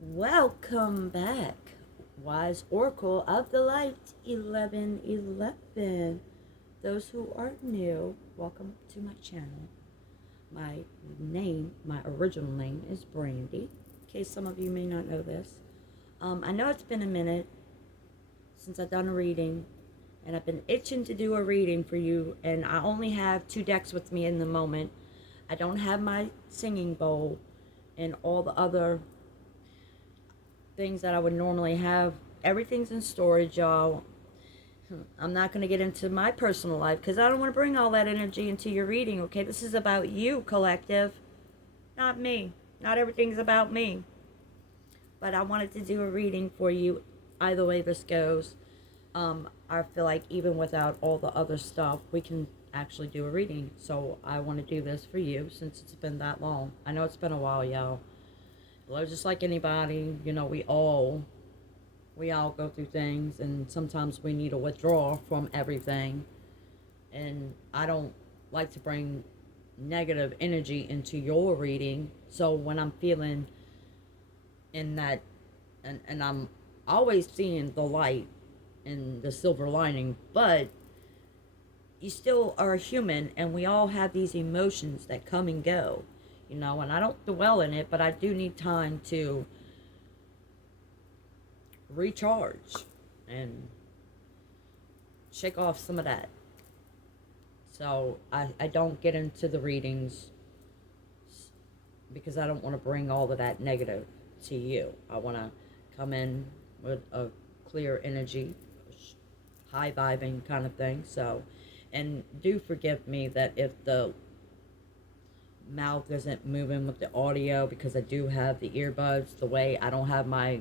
Welcome back, Wise Oracle of the Light 1111. Those who are new, welcome to my channel. My original name is Brandy, in case some of you may not know this. I know it's been a minute since I've done a reading, and I've been itching to do a reading for you, and I only have two decks with me in the moment. I don't have my singing bowl and all the other things that I would normally have. Everything's in storage, y'all. I'm not going to get into my personal life because I don't want to bring all that energy into your reading, okay? This is about you, collective, not me. Not everything's about me. But I wanted to do a reading for you either way this goes. I feel like even without all the other stuff, we can actually do a reading. So I want to do this for you since it's been that long. I know it's been a while, y'all. Well, just like anybody, we all go through things, and sometimes we need to withdraw from everything. And I don't like to bring negative energy into your reading. So when I'm feeling in that, and I'm always seeing the light and the silver lining, but you still are a human, and we all have these emotions that come and go, and I don't dwell in it, but I do need time to recharge and shake off some of that. So I don't get into the readings because I don't want to bring all of that negative to you. I want to come in with a clear energy, high vibing kind of thing. So, and do forgive me that if the mouth isn't moving with the audio, because I do have the earbuds the way I don't have my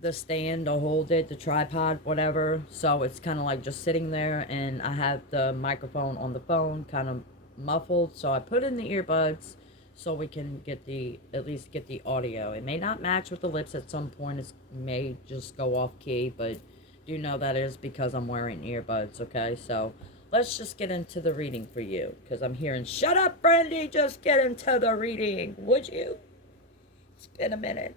the stand to hold it, the tripod, whatever. So it's kind of like just sitting there, and I have the microphone on the phone kind of muffled. So I put in the earbuds so we can at least get the audio. It may not match with the lips at some point. It may just go off key, but do know that is because I'm wearing earbuds, okay? So let's just get into the reading for you, because I'm hearing, shut up, Brandy, just get into the reading, would you? It's been a minute.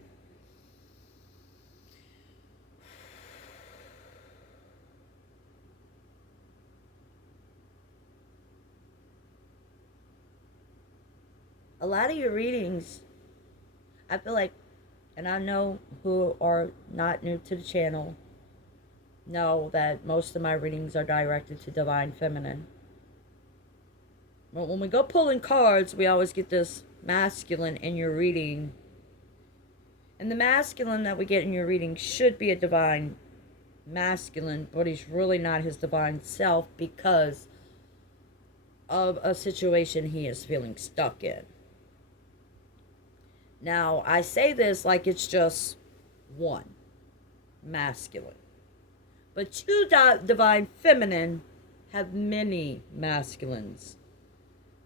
A lot of your readings, I feel like, and I know who are not new to the channel, know that most of my readings are directed to Divine Feminine. But when we go pulling cards, we always get this masculine in your reading. And the masculine that we get in your reading should be a divine masculine, but he's really not his divine self because of a situation he is feeling stuck in. Now, I say this like it's just one masculine. But you, divine feminine, have many masculines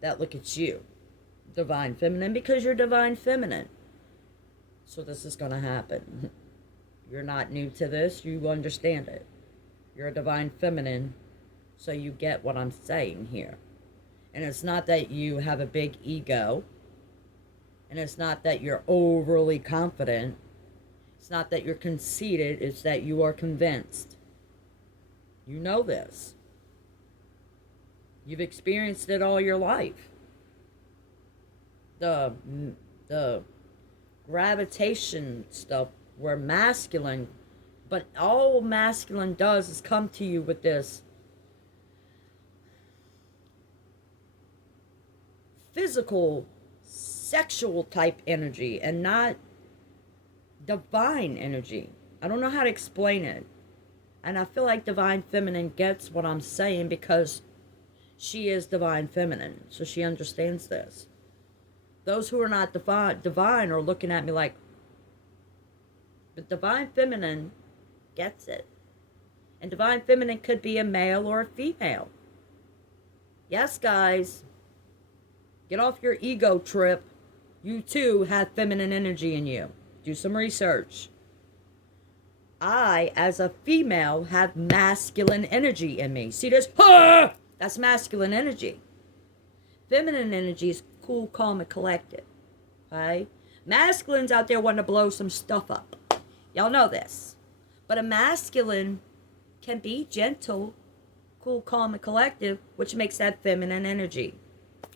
that look at you, divine feminine, because you're divine feminine. So this is going to happen. You're not new to this. You understand it. You're a divine feminine, so you get what I'm saying here. And it's not that you have a big ego. And it's not that you're overly confident. It's not that you're conceited. It's that you are convinced. You know this. You've experienced it all your life. The gravitation stuff, we're masculine, but all masculine does is come to you with this physical, sexual type energy and not divine energy. I don't know how to explain it. And I feel like divine feminine gets what I'm saying because she is divine feminine, so she understands this. Those who are not divine are looking at me like, but divine feminine gets it. And divine feminine could be a male or a female. Yes, guys, get off your ego trip. You too have feminine energy in you. Do some research. I, as a female, have masculine energy in me. See this? Ah! That's masculine energy. feminine energy is cool, calm, and collected. Okay? Masculines out there want to blow some stuff up. Y'all know this. But a masculine can be gentle, cool, calm, and collective, which makes that feminine energy.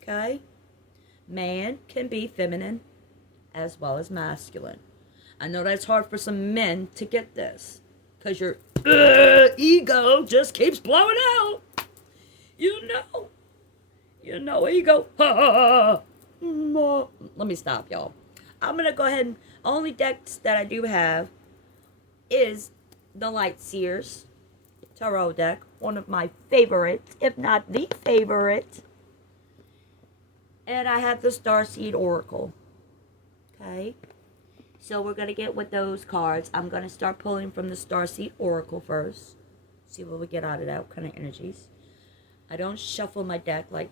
Okay? Man can be feminine as well as masculine. I know that's hard for some men to get this, because your ego just keeps blowing out. You know, ego. Let me stop, y'all. I'm going to go ahead and, only decks that I do have is the Light Seers Tarot deck, one of my favorites, if not the favorite. And I have the Starseed Oracle. Okay? So we're going to get with those cards. I'm going to start pulling from the Starseed Oracle first. See what we get out of that, what kind of energies. I don't shuffle my deck like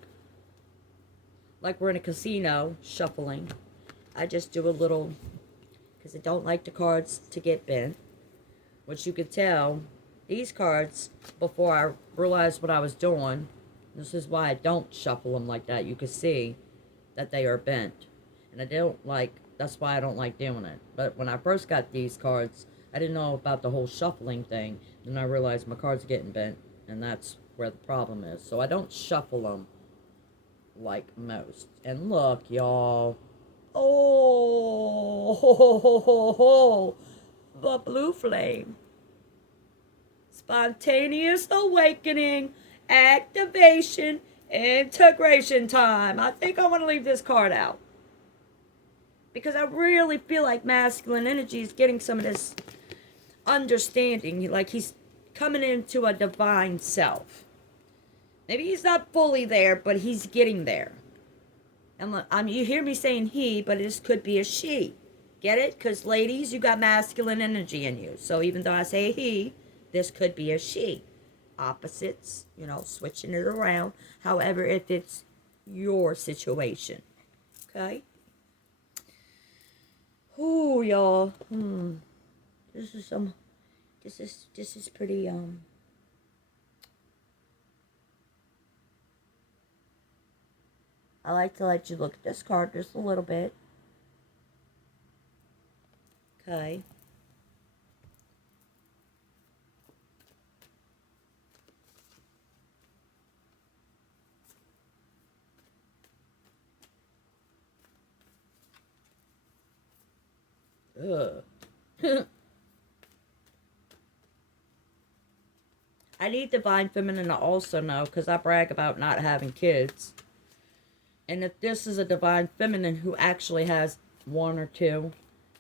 we're in a casino shuffling. I just do a little, because I don't like the cards to get bent. Which you could tell, these cards, before I realized what I was doing, this is why I don't shuffle them like that. You can see that they are bent. And that's why I don't like doing it. But when I first got these cards, I didn't know about the whole shuffling thing. Then I realized my cards are getting bent, and that's where the problem is. So I don't shuffle them like most. And look, y'all. Oh, the blue flame. Spontaneous awakening, activation, integration time. I think I want to leave this card out, because I really feel like masculine energy is getting some of this understanding. Like he's coming into a divine self. Maybe he's not fully there, but he's getting there. You hear me saying he, but this could be a she. Get it? Because ladies, you got masculine energy in you. So even though I say he, this could be a she. Opposites, switching it around. However, if it's your situation. Okay? Ooh, y'all. This is pretty, I like to let you look at this card just a little bit. Okay. Ugh. I need Divine Feminine to also know, because I brag about not having kids. And if this is a Divine Feminine who actually has one or two,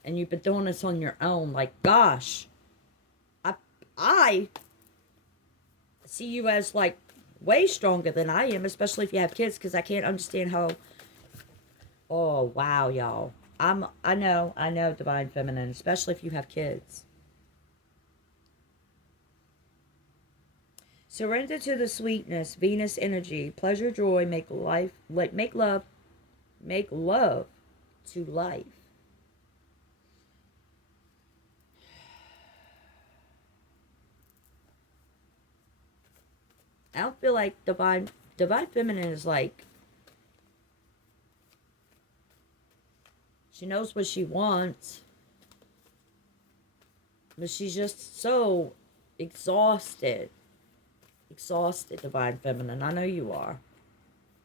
and you've been doing this on your own, like, gosh, I see you as, like, way stronger than I am, especially if you have kids, because I can't understand how... Oh, wow, y'all. I know, Divine Feminine, especially if you have kids. Surrender to the sweetness, Venus energy, pleasure, joy, make love to life. I don't feel like Divine Feminine is like, she knows what she wants, but she's just so exhausted. Divine Feminine. I know you are.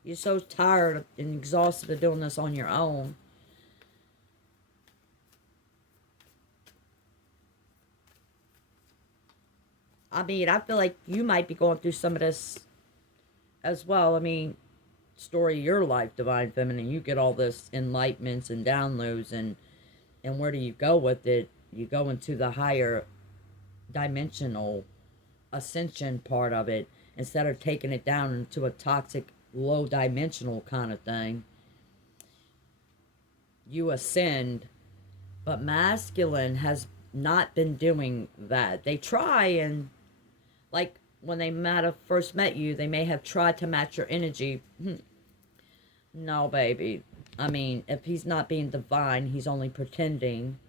You're so tired and exhausted of doing this on your own. I mean, I feel like you might be going through some of this as well. I mean, story of your life, Divine Feminine. You get all this enlightenments and downloads, and where do you go with it? You go into the higher dimensional ascension part of it, instead of taking it down into a toxic, low dimensional kind of thing. You ascend, but masculine has not been doing that. They try, and like when they might have first met you, they may have tried to match your energy. No, baby. I mean, if he's not being divine, he's only pretending.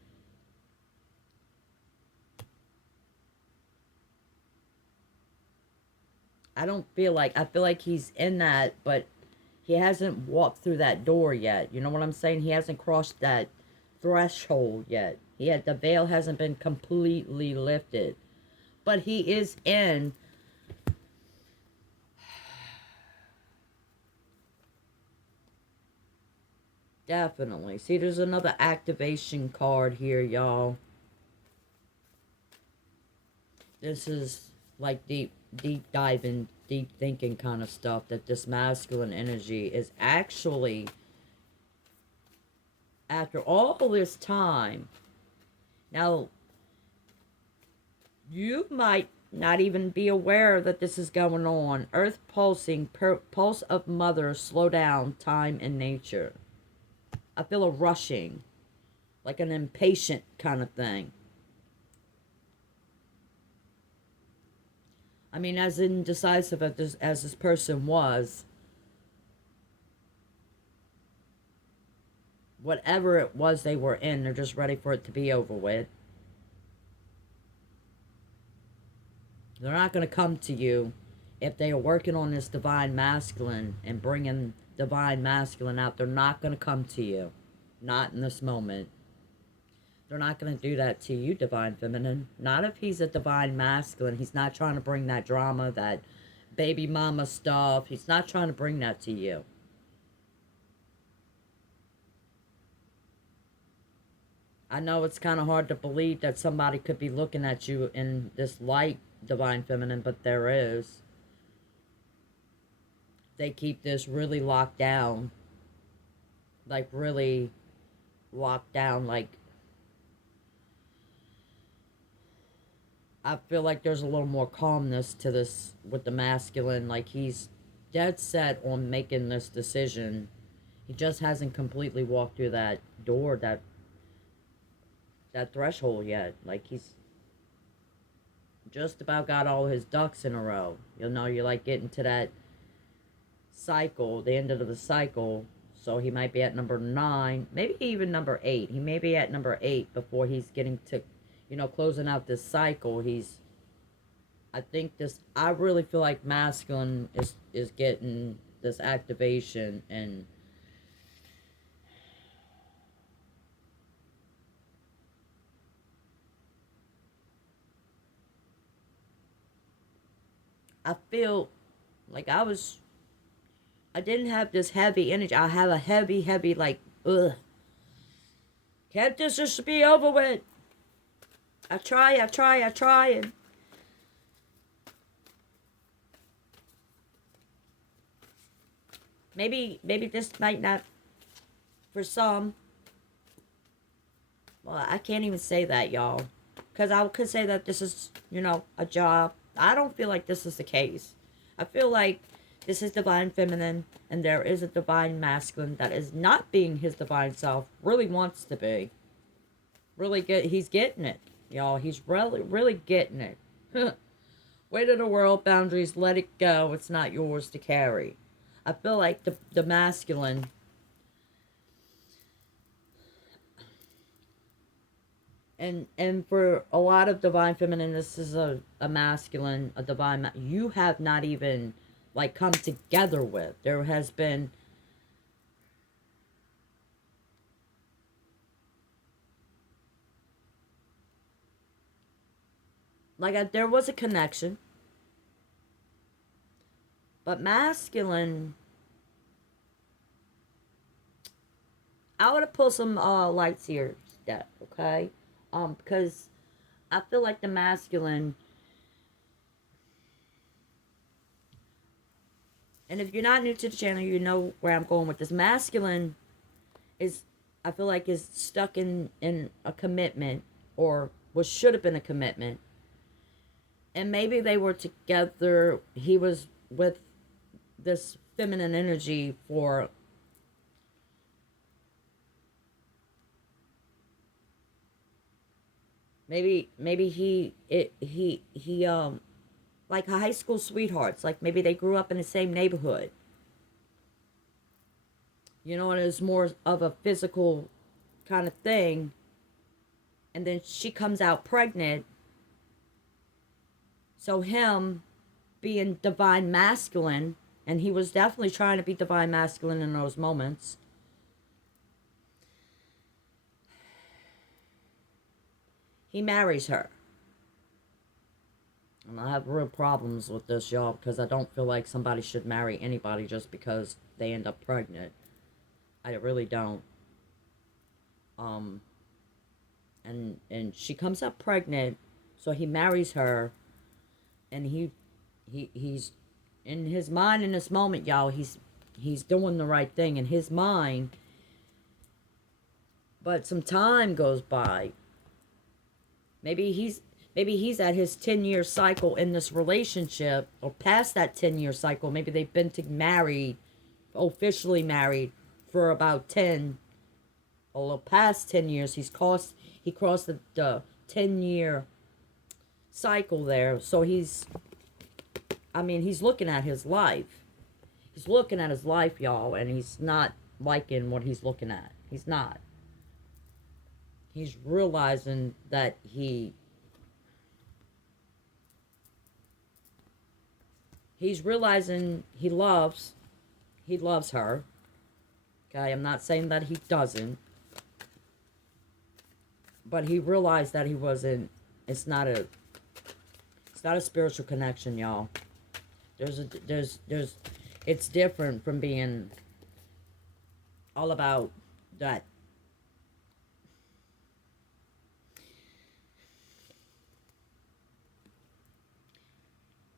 I feel like he's in that, but He hasn't walked through that door yet. You know what I'm saying? He hasn't crossed that threshold yet. The veil hasn't been completely lifted. But he is in. Definitely. See, there's another activation card here, y'all. This is like deep diving, deep thinking kind of stuff, that this masculine energy is actually, after all this time, now, you might not even be aware that this is going on. Earth pulsing, pulse of mother, slow down, time and nature. I feel a rushing, like an impatient kind of thing. I mean, as indecisive as this person was, whatever it was they were in, they're just ready for it to be over with. They're not going to come to you if they are working on this divine masculine and bringing divine masculine out. They're not going to come to you. Not in this moment. They're not going to do that to you, divine feminine. Not if he's a divine masculine. He's not trying to bring that drama, that baby mama stuff. He's not trying to bring that to you. I know it's kind of hard to believe that somebody could be looking at you in this light, divine feminine, but there is. They keep this really locked down. Like, really locked down. Like, I feel like there's a little more calmness to this with the masculine. Like, he's dead set on making this decision. He just hasn't completely walked through that door, that threshold yet. Like, he's just about got all his ducks in a row. You know, you're like getting to that cycle, the end of the cycle. So he might be at number 9, maybe even number 8. He may be at number 8 before he's getting to, you know, closing out this cycle. I really feel like masculine is getting this activation, and I feel like I didn't have this heavy energy. I have a heavy, like, ugh. Can't this just be over with? I try, and maybe this might not, for some. Well, I can't even say that, y'all. Because I could say that this is, you know, a job. I don't feel like this is the case. I feel like this is divine feminine, and there is a divine masculine that is not being his divine self, really wants to be. He's getting it, y'all. He's really getting it. Weight of the world, boundaries, let it go. It's not yours to carry. I feel like the masculine, and for a lot of divine feminine, this is a masculine, a divine, you have not even, like, come together with. There has been, like, there was a connection, but masculine, I would have pulled some lights here, Steph, okay? Because I feel like the masculine, and if you're not new to the channel, you know where I'm going with this. Masculine is, I feel like, is stuck in a commitment, or what should have been a commitment. And maybe they were together, he was with this feminine energy for maybe he like high school sweethearts, like maybe they grew up in the same neighborhood, you know, and it was more of a physical kind of thing, and then she comes out pregnant, so him being divine masculine, And he was definitely trying to be divine masculine in those moments. He marries her. And I have real problems with this, y'all, because I don't feel like somebody should marry anybody just because they end up pregnant. I really don't. And she comes up pregnant, so he marries her, and he's in his mind in this moment, y'all. He's doing the right thing in his mind. But some time goes by. Maybe he's at his 10-year cycle in this relationship, or past that 10-year cycle. Maybe they've been married, officially married, for about 10, or past 10 years. He crossed the 10-year cycle there. So he's looking at his life. He's looking at his life, y'all, and he's not liking what he's looking at. He's not. He's realizing that he's realizing he loves her. Okay, I'm not saying that he doesn't. But he realized that it's not a spiritual connection, y'all. It's different from being all about that.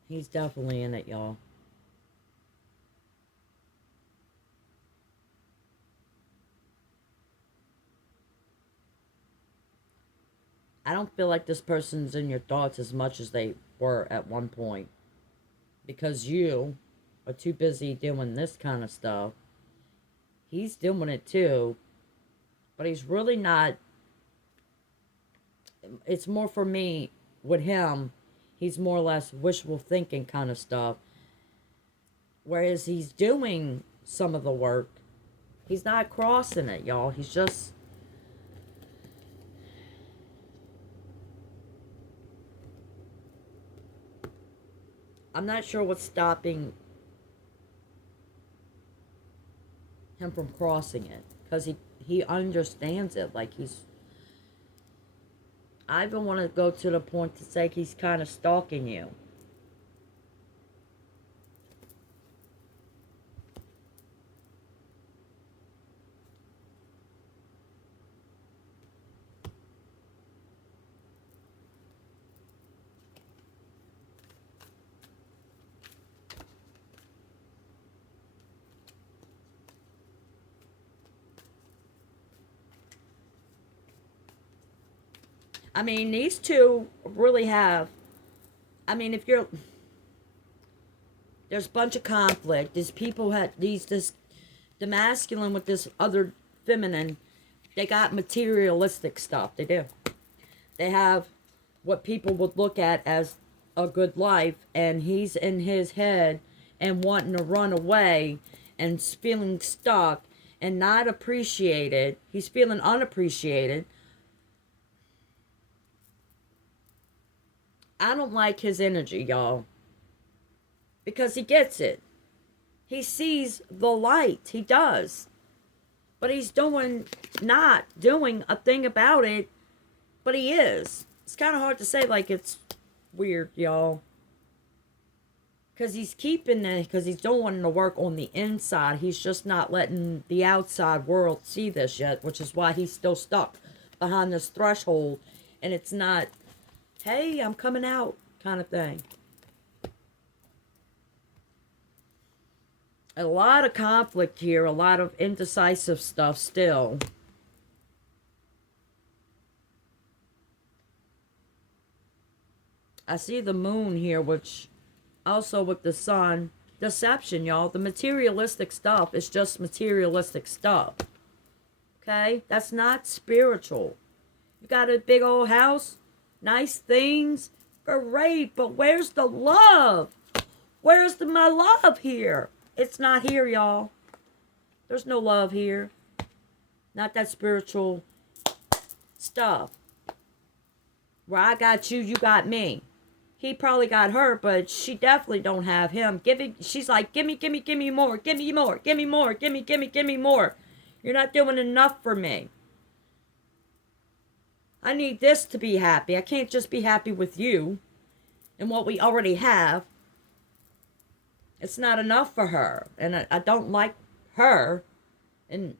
He's definitely in it, y'all. I don't feel like this person's in your thoughts as much as they were at one point. Because you are too busy doing this kind of stuff. He's doing it too. But he's really not. It's more for me with him. He's more or less wishful thinking kind of stuff. Whereas he's doing some of the work. He's not crossing it, y'all. He's just. I'm not sure what's stopping him from crossing it. Because he understands it. Like I even want to go to the point to say he's kind of stalking you. I mean, these two really have. I mean, if you're. There's a bunch of conflict. These people had the masculine with this other feminine. They got materialistic stuff. They do. They have what people would look at as a good life, and he's in his head and wanting to run away and feeling stuck and not appreciated. He's feeling unappreciated. I don't like his energy, y'all. Because he gets it. He sees the light. He does. But he's not doing a thing about it. But he is. It's kind of hard to say, like, it's weird, y'all. Because he's keeping it, because he's doing the work on the inside. He's just not letting the outside world see this yet, which is why he's still stuck behind this threshold. And it's not, hey, I'm coming out kind of thing. A lot of conflict here, a lot of indecisive stuff still. I see the moon here, which also with the sun. Deception, y'all. The materialistic stuff is just materialistic stuff. Okay? That's not spiritual. You got a big old house, nice things, great, but where's the love? Where's my love here? It's not here, y'all. There's no love here. Not that spiritual stuff. Where I got you, you got me. he probably got her, but she definitely don't have him. She's like, give me more, give me more, give me more, give me more. You're not doing enough for me. I need this to be happy. I can't just be happy with you and what we already have. It's not enough for her, and I don't like her, and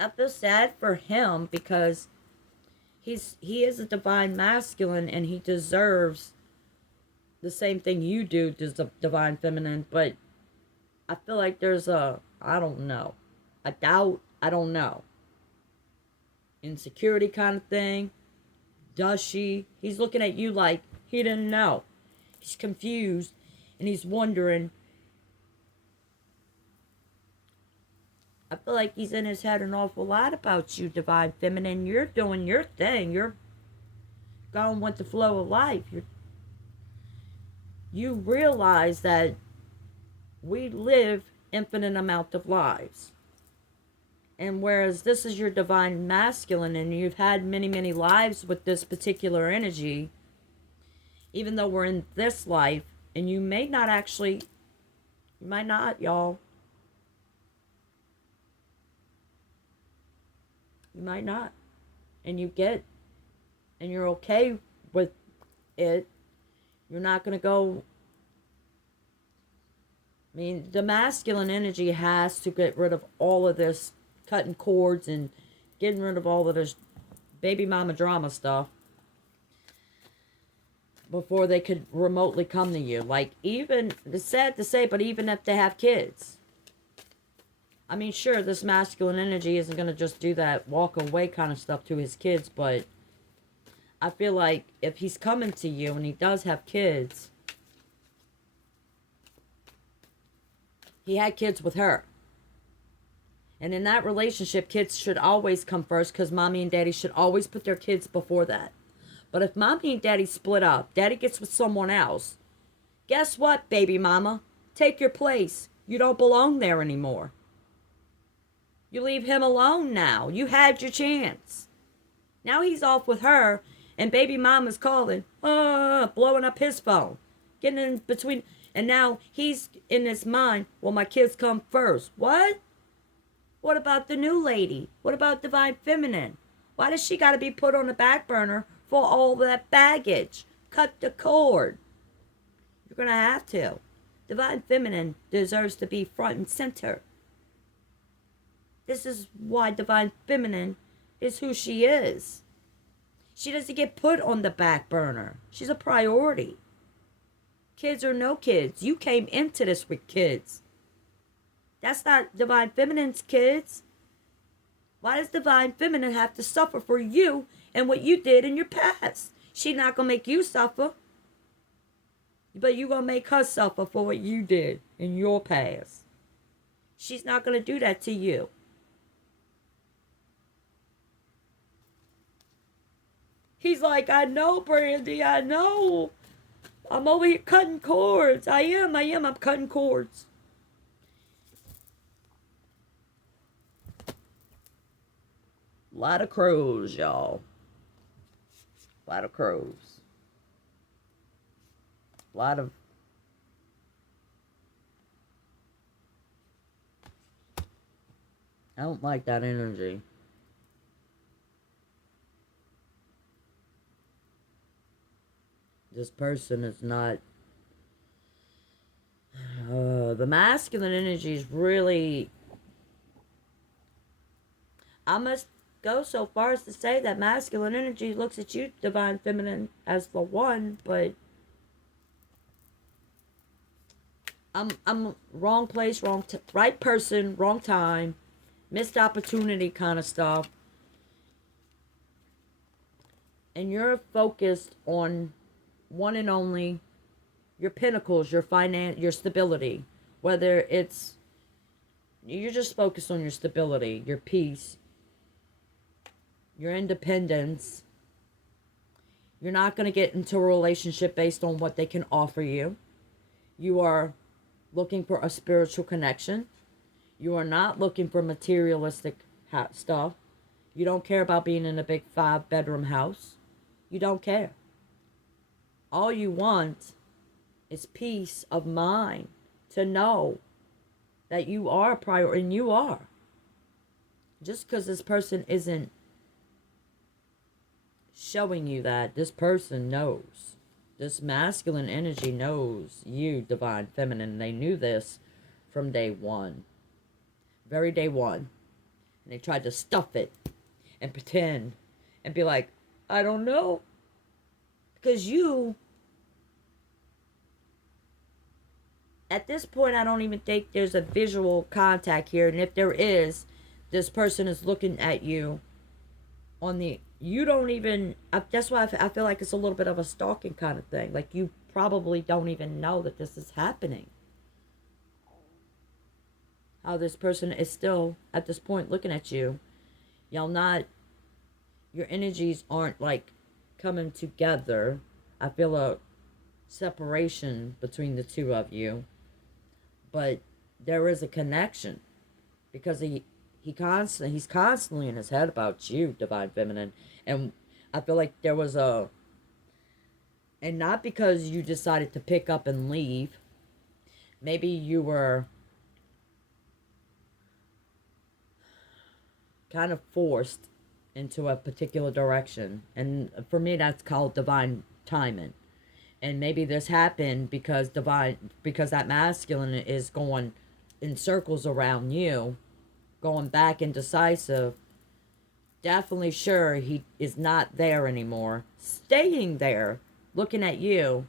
I feel sad for him because he is a divine masculine and he deserves the same thing you do as a divine feminine, but I feel like there's I don't know, a doubt, I don't know, insecurity kind of thing. Does she? He's looking at you like he didn't know. He's confused and he's wondering. I feel like he's in his head an awful lot about you, divine feminine. You're doing your thing. You're going with the flow of life. You realize that we live infinite amount of lives. And whereas this is your divine masculine and you've had many, many lives with this particular energy, even though we're in this life, and you may not actually, you might not, y'all. You might not. And you get, and you're okay with it. You're not going to go. I mean, the masculine energy has to get rid of all of this cutting cords and getting rid of all of this baby mama drama stuff before they could remotely come to you. Like, even, it's sad to say, but even if they have kids. I mean, sure, this masculine energy isn't going to just do that walk away kind of stuff to his kids, but I feel like if he's coming to you and he does have kids, he had kids with her. And in that relationship, kids should always come first because mommy and daddy should always put their kids before that. But if mommy and daddy split up, daddy gets with someone else, guess what, baby mama? Take your place. You don't belong there anymore. You leave him alone now. You had your chance. Now he's off with her, and baby mama's calling, blowing up his phone, getting in between. And now he's in his mind, well, my kids come first. What? What about the new lady? What about divine feminine? Why does she got to be put on the back burner for all that baggage? Cut the cord. You're going to have to. Divine feminine deserves to be front and center. This is why divine feminine is who she is. She doesn't get put on the back burner. She's a priority. Kids or no kids, you came into this with kids. That's not divine feminine's kids. Why does divine feminine have to suffer for you and what you did in your past? She's not going to make you suffer. But you're going to make her suffer for what you did in your past. She's not going to do that to you. He's like, I know, Brandy, I know. I'm over here cutting cords. I am, I'm cutting cords. A lot of crows, y'all. A lot of crows. A lot of... I don't like that energy. This person is not... the masculine energy is really... I must go so far as to say that masculine energy looks at you, divine feminine, as the one, but... I'm wrong place, right person, wrong time, missed opportunity kind of stuff. And you're focused on one and only your pinnacles, your finance, your stability. Whether it's, you're just focused on your stability, your peace, your independence. You're not going to get into a relationship based on what they can offer you. You are looking for a spiritual connection. You are not looking for materialistic stuff. You don't care about being in a big 5-bedroom house. You don't care. All you want is peace of mind to know that you are a priority, and you are. Just because this person isn't showing you that, this person knows. This masculine energy knows you, divine feminine. They knew this from day one. Very day one. And they tried to stuff it and pretend and be like, I don't know. Because you, at this point, I don't even think there's a visual contact here. And if there is, this person is looking at you on the, you don't even, that's why I feel like it's a little bit of a stalking kind of thing. Like, you probably don't even know that this is happening. How this person is still, at this point, looking at you. Y'all not, your energies aren't, like, coming together. I feel a separation between the two of you. But there is a connection. Because he's constantly in his head about you, divine feminine. And I feel like there was a, and not because you decided to pick up and leave. Maybe you were kind of forced into a particular direction. And for me, that's called divine timing. And maybe this happened because that masculine is going in circles around you, going back indecisive, definitely sure he is not there anymore, staying there, looking at you,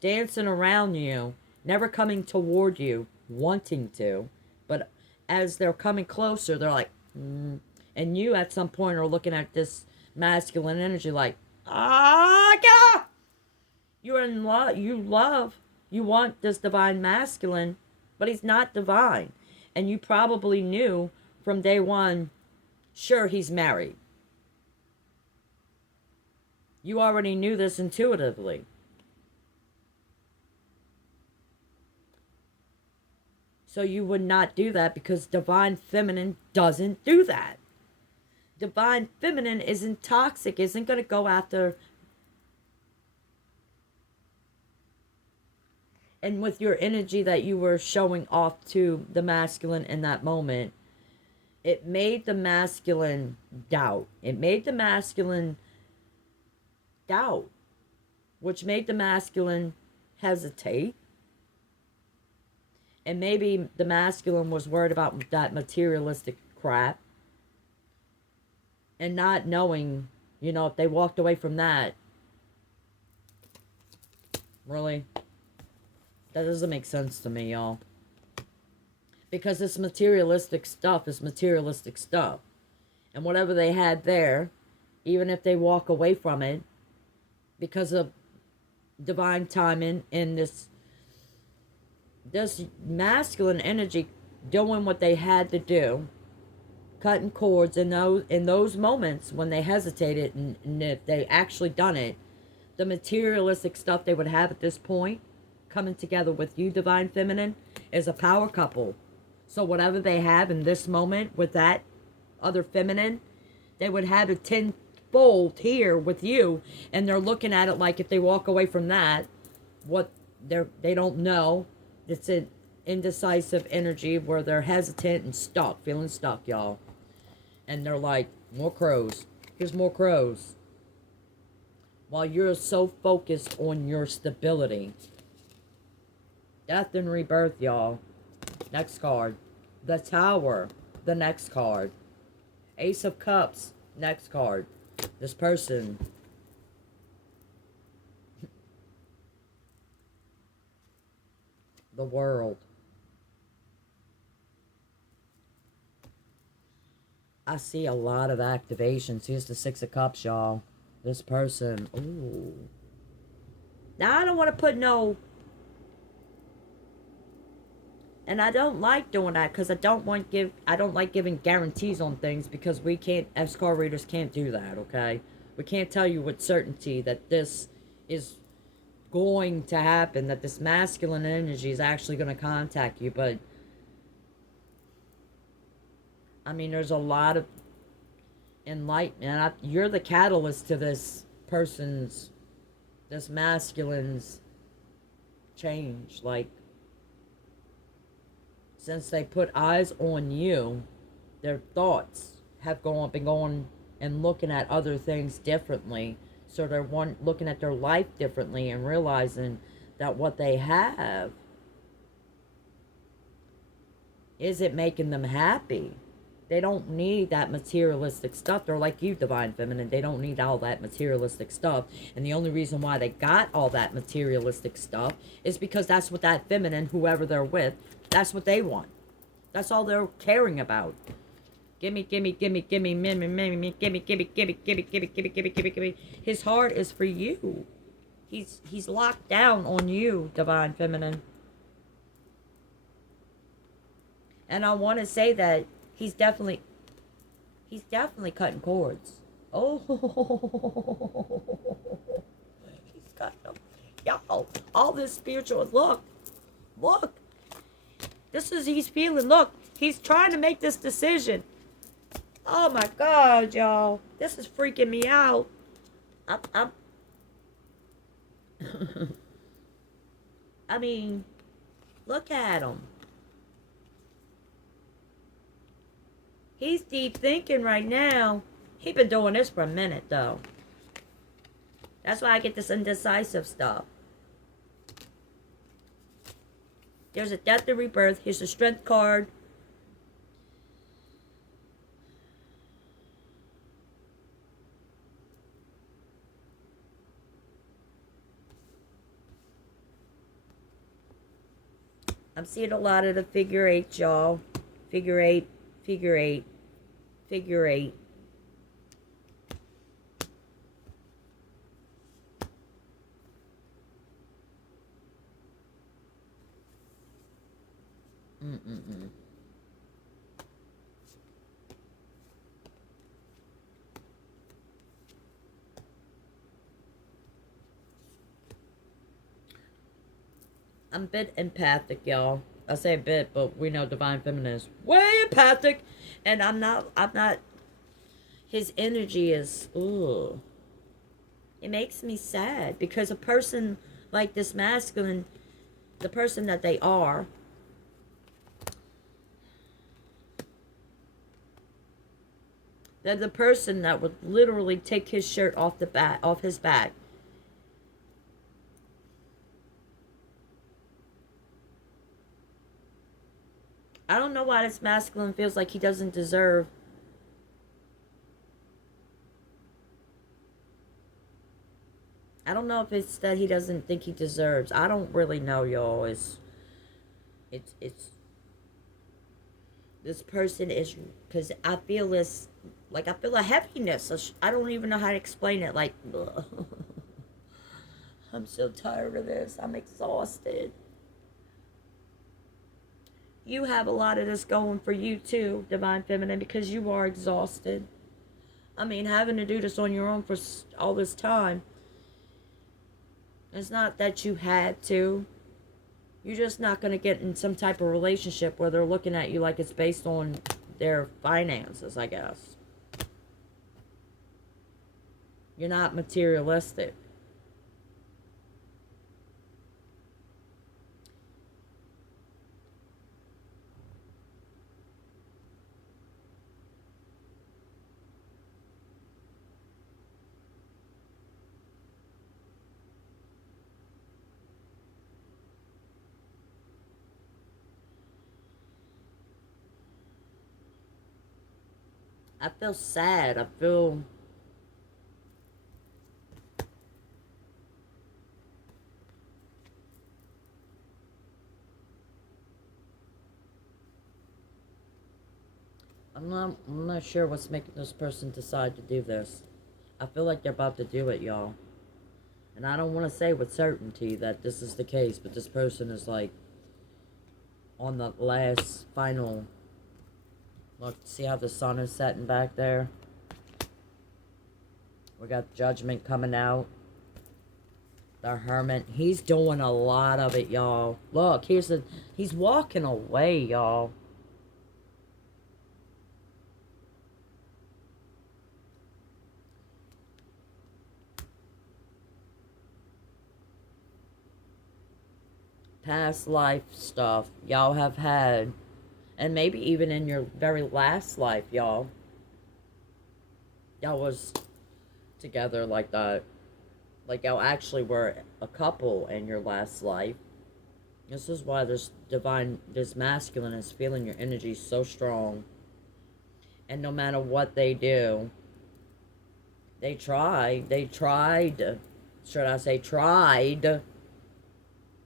dancing around you, never coming toward you, wanting to, but as they're coming closer, they're like, and you at some point are looking at this masculine energy like, yeah! You're in love, you want this divine masculine, but he's not divine. And you probably knew from day one, sure, he's married. You already knew this intuitively. So you would not do that because divine feminine doesn't do that. Divine feminine isn't toxic, isn't going to go after. And with your energy that you were showing off to the masculine in that moment, it made the masculine doubt. It made the masculine doubt, which made the masculine hesitate. And maybe the masculine was worried about that materialistic crap. And not knowing, if they walked away from that. Really? That doesn't make sense to me, y'all. Because this materialistic stuff is materialistic stuff. And whatever they had there, even if they walk away from it, because of divine timing and this masculine energy doing what they had to do, cutting cords in those moments when they hesitated, and if they actually done it, the materialistic stuff they would have at this point, coming together with you, divine feminine, is a power couple. So whatever they have in this moment with that other feminine, they would have it tenfold here with you, and they're looking at it like if they walk away from that, what they don't know. It's an indecisive energy where they're hesitant and stuck, feeling stuck, y'all. And they're like, more crows. Here's more crows. While you're so focused on your stability. Death and rebirth, y'all. Next card. The Tower. The next card. Ace of Cups. Next card. This person. The World. I see a lot of activations. Here's the Six of Cups, y'all. This person. Ooh. Now, I don't want to put no... And I don't like doing that because I don't like giving guarantees on things because we can't, as card readers, can't do that, okay? We can't tell you with certainty that this is going to happen, that this masculine energy is actually going to contact you, but I mean, there's a lot of enlightenment. You're the catalyst to this masculine's change. Like, since they put eyes on you, their thoughts have been going and looking at other things differently. So they're looking at their life differently and realizing that what they have isn't making them happy. They don't need that materialistic stuff. They're like you, Divine Feminine. They don't need all that materialistic stuff. And the only reason why they got all that materialistic stuff is because that's what that feminine, whoever they're with, that's what they want. That's all they're caring about. Gimme, gimme, gimme, gimme, gimme, gimme, gimme, gimme, gimme, gimme, gimme, gimme, gimme, gimme, gimme. His heart is for you. He's locked down on you, Divine Feminine. And I want to say that he's definitely cutting cords. Oh, he's cutting them. Y'all, all this spiritual, look. He's feeling, look, he's trying to make this decision. Oh my God, y'all. This is freaking me out. I'm I mean, look at him. He's deep thinking right now. He been doing this for a minute, though. That's why I get this indecisive stuff. There's a death and rebirth. Here's the strength card. I'm seeing a lot of the figure eight, y'all. Figure eight, figure eight, figure eight. I'm a bit empathic, y'all. I say a bit, but we know Divine Feminine is way empathic. And I'm not. His energy is, ooh. It makes me sad because a person like this masculine, the person that they are, they're the person that would literally take his shirt off his back. I don't know why this masculine feels like he doesn't deserve. I don't know if it's that he doesn't think he deserves. I don't really know, y'all. It's this person is, because I feel this, like I feel a heaviness. I don't even know how to explain it. Like, I'm so tired of this. I'm exhausted. You have a lot of this going for you too, Divine Feminine, because you are exhausted. I mean, having to do this on your own for all this time. It's not that you had to. You're just not going to get in some type of relationship where they're looking at you like it's based on their finances, I guess. You're not materialistic. I feel sad. I feel... I'm not sure what's making this person decide to do this. I feel like they're about to do it, y'all. And I don't want to say with certainty that this is the case, but this person is like on the last final... Look, see how the sun is setting back there? We got Judgment coming out. The Hermit. He's doing a lot of it, y'all. Look, he's walking away, y'all. past life stuff y'all have had, and maybe even in your very last life, y'all was together like that. Like y'all actually were a couple in your last life. This is why this masculine is feeling your energy so strong. And no matter what they do, tried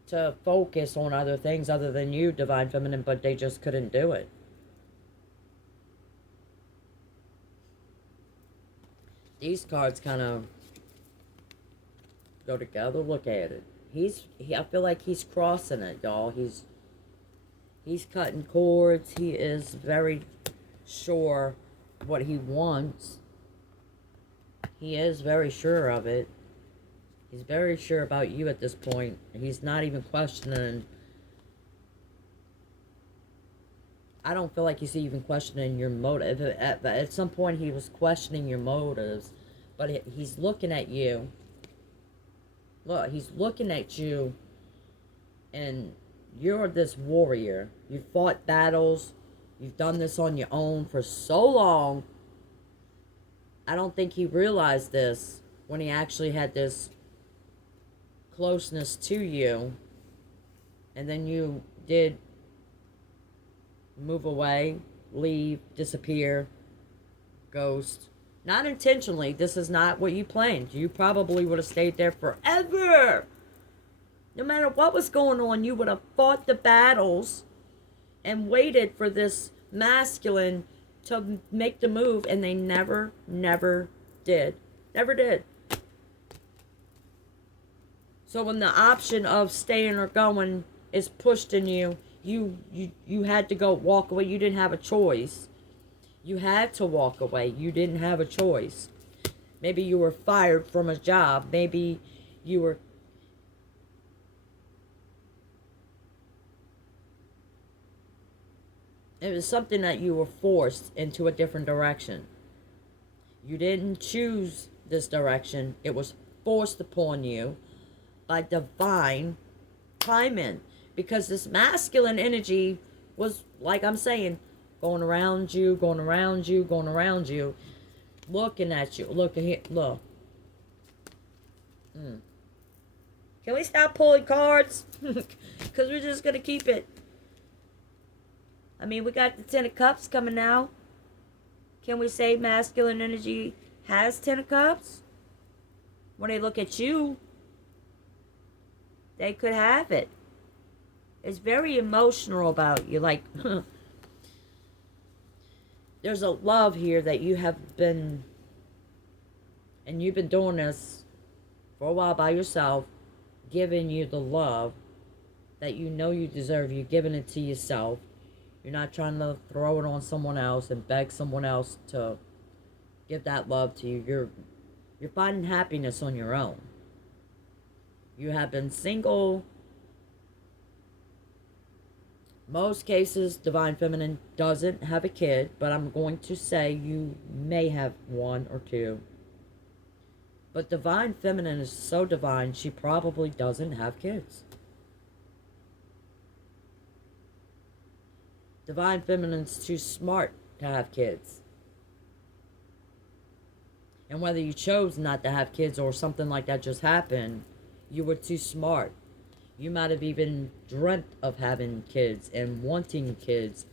to focus on other things other than you, Divine Feminine, but they just couldn't do it. These cards kind of go together. Look at it. I feel like he's crossing it, y'all. He's cutting cords. He is very sure what he wants. He is very sure of it. He's very sure about you at this point. He's not even questioning. I don't feel like he's even questioning your motive. At some point, he was questioning your motives. But he's looking at you. Look, he's looking at you. And you're this warrior. You've fought battles. You've done this on your own for so long. I don't think he realized this when he actually had this closeness to you, and then you did move away, leave, disappear, ghost. Not intentionally. This is not what you planned. You probably would have stayed there forever. No matter what was going on, you would have fought the battles and waited for this masculine to make the move, and they never did. Never did. So when the option of staying or going is pushed in you, you had to go walk away. You didn't have a choice. You had to walk away. You didn't have a choice. Maybe you were fired from a job. Maybe you were... It was something that you were forced into a different direction. You didn't choose this direction. It was forced upon you by divine timing, because this masculine energy was, like I'm saying, going around you, going around you, going around you, looking at you. Look here, look. Can we stop pulling cards? Because we're just going to keep it. I mean, we got the Ten of Cups coming now. Can we say masculine energy has Ten of Cups? When they look at you, they could have it. It's very emotional about you. Like, there's a love here that you have been, and you've been doing this for a while by yourself, giving you the love that you know you deserve. You're giving it to yourself. You're not trying to throw it on someone else and beg someone else to give that love to you. You're finding happiness on your own. You have been single. Most cases, Divine Feminine doesn't have a kid, but I'm going to say you may have one or two. But Divine Feminine is so divine, she probably doesn't have kids. Divine Feminine's too smart to have kids. And whether you chose not to have kids or something like that just happened, you were too smart. You might have even dreamt of having kids and wanting kids.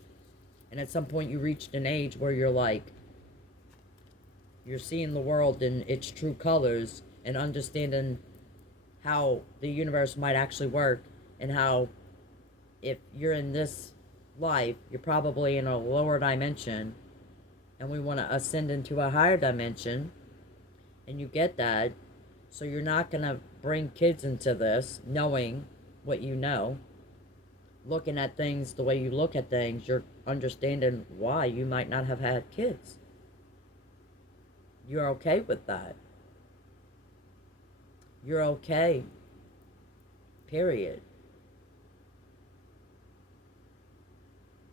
And at some point you reached an age where you're like, you're seeing the world in its true colors and understanding how the universe might actually work, and how if you're in this life, you're probably in a lower dimension, and we want to ascend into a higher dimension, and you get that. So you're not going to bring kids into this knowing what you know. Looking at things the way you look at things, you're understanding why you might not have had kids. You're okay with that. You're okay. Period.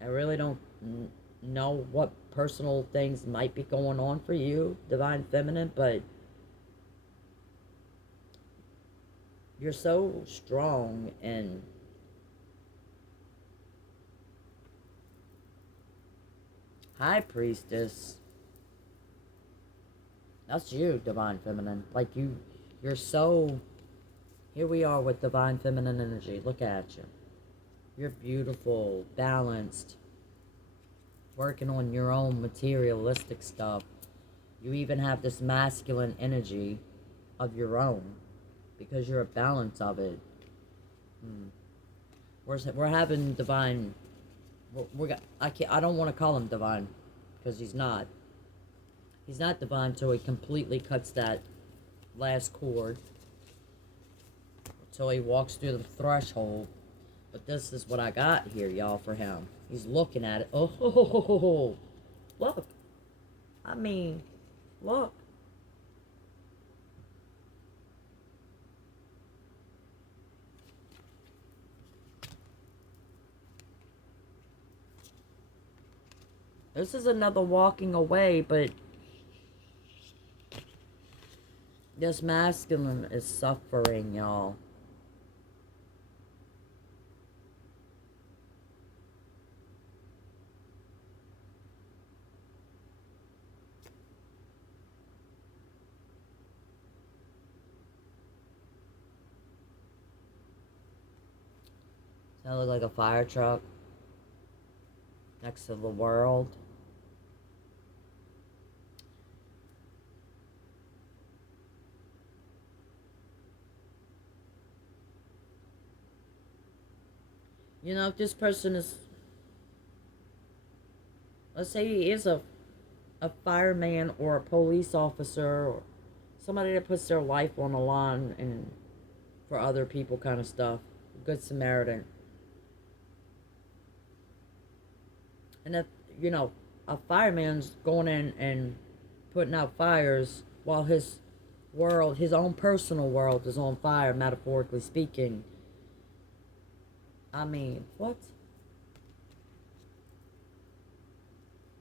I really don't know what personal things might be going on for you, Divine Feminine, but you're so strong and High Priestess. That's you, Divine Feminine. Like you're so... Here we are with Divine Feminine energy. Look at you. You're beautiful, balanced, working on your own materialistic stuff. You even have this masculine energy of your own because you're a balance of it. We're having divine. I don't want to call him divine because he's not. He's not divine until he completely cuts that last cord. Until he walks through the threshold. But this is what I got here, y'all, for him. He's looking at it. Oh, look. I mean, look. This is another walking away, but this masculine is suffering, y'all. Does that look like a fire truck next to the world? You know, if this person is, let's say he is a fireman or a police officer or somebody that puts their life on the line and for other people kind of stuff. Good Samaritan. And if, you know, a fireman's going in and putting out fires while his world, his own personal world is on fire, metaphorically speaking. I mean, what?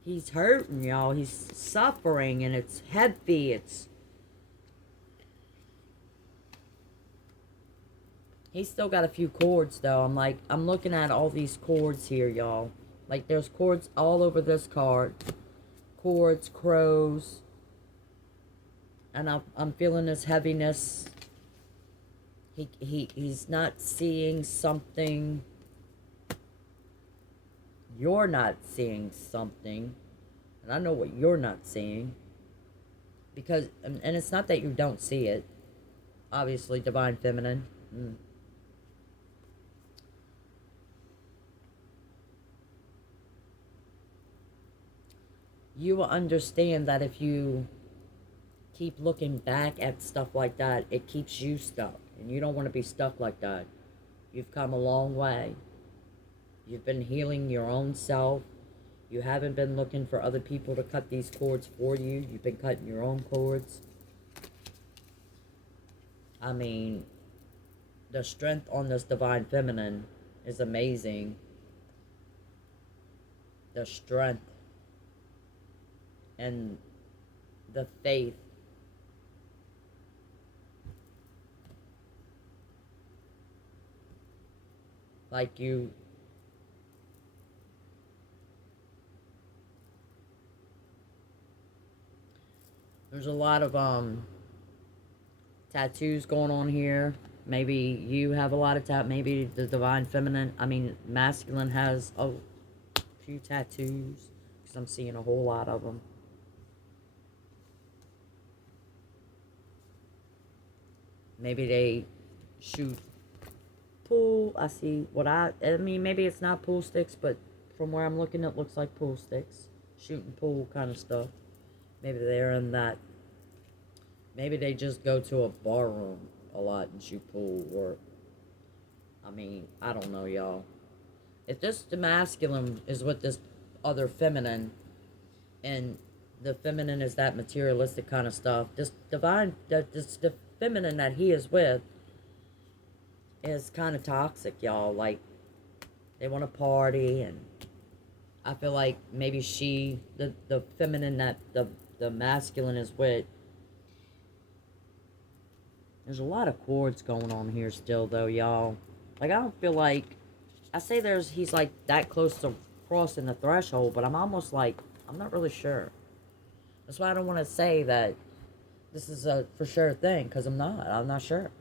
He's hurting, y'all. He's suffering, and it's heavy. He's still got a few cords, though. I'm looking at all these cords here, y'all. Like, there's cords all over this card. Cords, crows. And I'm feeling this heaviness. He's not seeing something. You're not seeing something. And I know what you're not seeing. Because, and it's not that you don't see it. Obviously, Divine Feminine. You will understand that if you keep looking back at stuff like that, it keeps you stuck. And you don't want to be stuck like that. You've come a long way. You've been healing your own self. You haven't been looking for other people to cut these cords for you. You've been cutting your own cords. I mean, the strength on this Divine Feminine is amazing. The strength and the faith. Like you... There's a lot of tattoos going on here. Maybe you have a lot of maybe the Divine Feminine, masculine has a few tattoos. Because I'm seeing a whole lot of them. Maybe they shoot pool. I see maybe it's not pool sticks, but from where I'm looking, it looks like pool sticks. Shooting pool kind of stuff. Maybe they're in that. Maybe they just go to a bar room a lot and shoot pool, or, I don't know, y'all. If the masculine is with this other feminine, and the feminine is that materialistic kind of stuff, the feminine that he is with is kind of toxic, y'all. Like, they want to party, and I feel like maybe the feminine that the masculine is with, there's a lot of cords going on here still, though, y'all. Like, I don't feel like, I say he's like that close to crossing the threshold, but I'm almost like, I'm not really sure. That's why I don't want to say that this is a for sure thing, because I'm not. I'm not sure.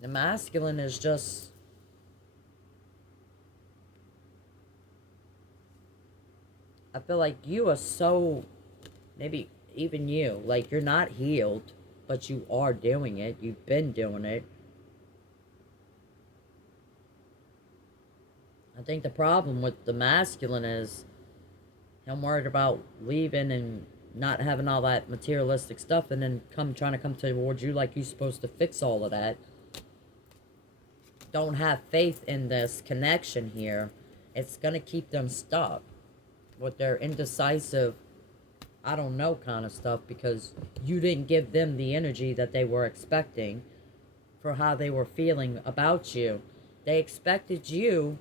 The masculine is just, I feel like you are so, maybe even you, like you're not healed, but you are doing it. You've been doing it. I think the problem with the masculine is I'm worried about leaving and not having all that materialistic stuff, and then trying to come towards you like you're supposed to fix all of that. Don't have faith in this connection here. It's gonna keep them stuck with their indecisive, I don't know kind of stuff, because you didn't give them the energy that they were expecting for how they were feeling about you. They expected you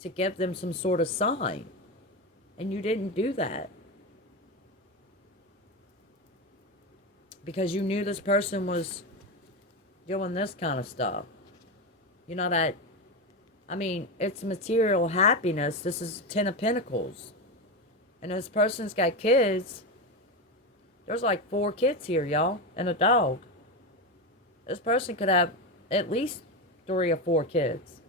to give them some sort of sign, and you didn't do that because you knew this person was doing this kind of stuff. You know that, I mean, it's material happiness. This is Ten of Pentacles. And this person's got kids. There's like 4 kids here, y'all, and a dog. This person could have at least 3 or 4 kids.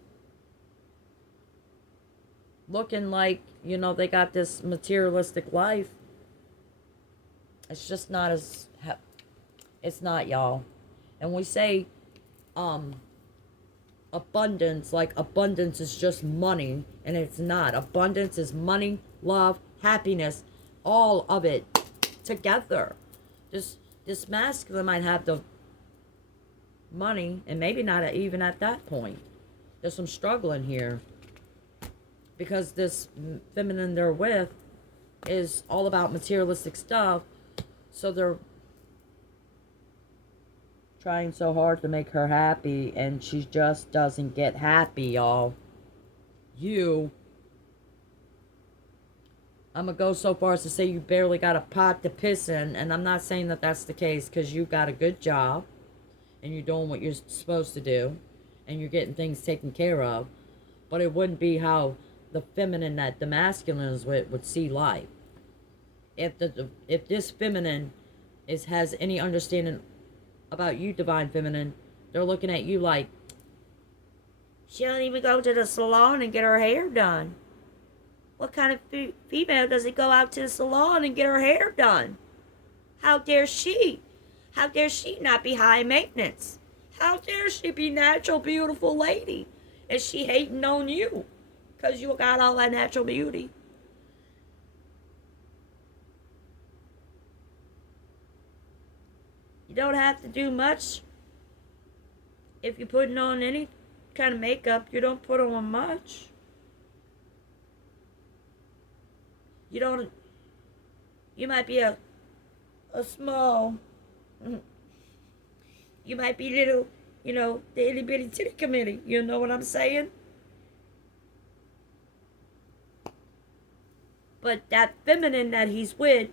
Looking like, you know, they got this materialistic life. It's just not as, it's not, y'all. And we say, abundance, like abundance is just money, and it's not. Abundance is money, love, happiness, all of it together. This masculine might have the money, and maybe not even at that point. There's some struggling here because this feminine they're with is all about materialistic stuff, so they're trying so hard to make her happy, and she just doesn't get happy, y'all. I'm gonna go so far as to say you barely got a pot to piss in, and I'm not saying that that's the case, because you got a good job and you're doing what you're supposed to do and you're getting things taken care of, but it wouldn't be how the feminine that the masculine is with would see life. If this feminine has any understanding about you, divine feminine, they're looking at you like, she don't even go to the salon and get her hair done. What kind of female doesn't go out to the salon and get her hair done? How dare she? How dare she not be high maintenance? How dare she be natural, beautiful lady? Is she hating on you because you got all that natural beauty? You don't have to do much. If you're putting on any kind of makeup, you don't put on much. You might be a small, you might be little, the itty bitty titty committee. You know what I'm saying? But that feminine that he's with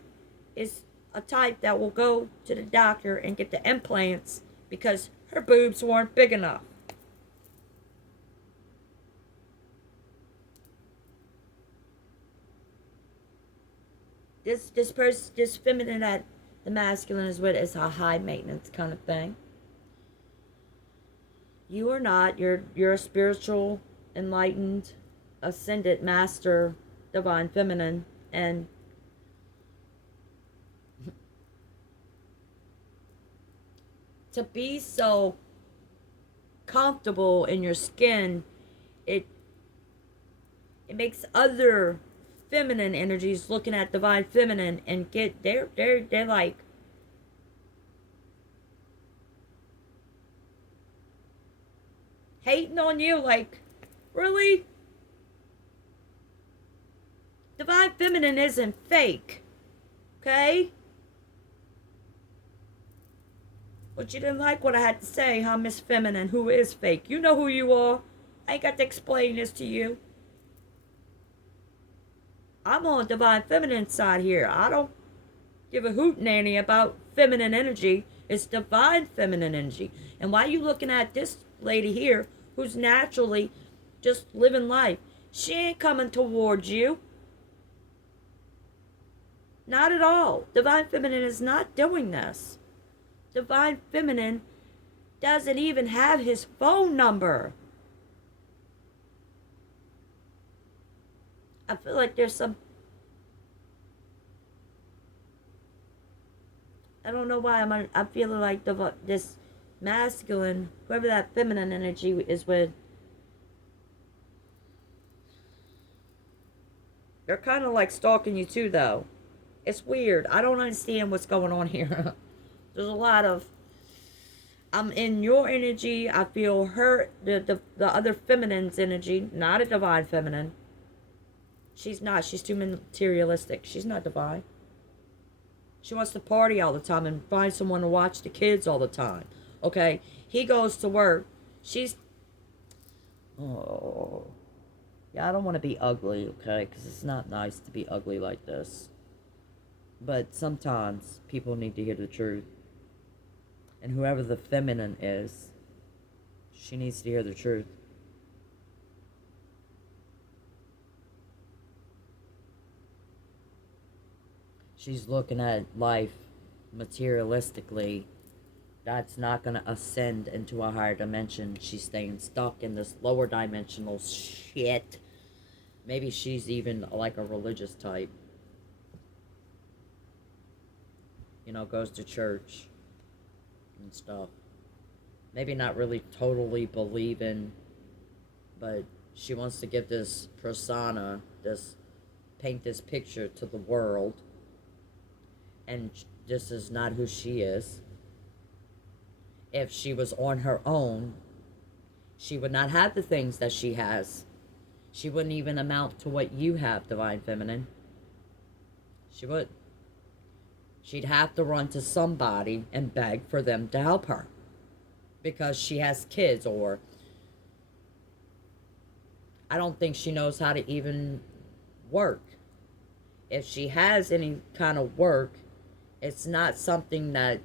is a type that will go to the doctor and get the implants because her boobs weren't big enough. This feminine that the masculine is with is a high maintenance kind of thing. You are not. You're a spiritual, enlightened, ascended master, divine feminine, and to be so comfortable in your skin, it makes other feminine energies looking at divine feminine and they're like, hating on you, like, really? Divine feminine isn't fake, okay? But you didn't like what I had to say, huh, Miss Feminine, who is fake? You know who you are. I ain't got to explain this to you. I'm on divine feminine side here. I don't give a hoot nanny about feminine energy. It's divine feminine energy. And why are you looking at this lady here who's naturally just living life? She ain't coming towards you. Not at all. Divine Feminine is not doing this. Divine Feminine doesn't even have his phone number. I feel like there's some... I don't know why I'm feeling like this masculine, whoever that feminine energy is with, they're kind of like stalking you too, though. It's weird. I don't understand what's going on here. There's a lot of... I'm in your energy. I feel her, the other feminine's energy, not a divine feminine. She's not. She's too materialistic. She's not divine. She wants to party all the time and find someone to watch the kids all the time. Okay? He goes to work. She's... Oh. Yeah, I don't want to be ugly, okay? Because it's not nice to be ugly like this. But sometimes people need to hear the truth. And whoever the feminine is, she needs to hear the truth. She's looking at life materialistically. That's not going to ascend into a higher dimension. She's staying stuck in this lower dimensional shit. Maybe she's even like a religious type. You know, goes to church and stuff. Maybe not really totally believing, but she wants to give this persona, paint this picture to the world. And this is not who she is. If she was on her own, she would not have the things that she has. She wouldn't even amount to what you have, Divine Feminine. She would. She'd have to run to somebody and beg for them to help her. Because she has kids, or... I don't think she knows how to even work. If she has any kind of work, it's not something that...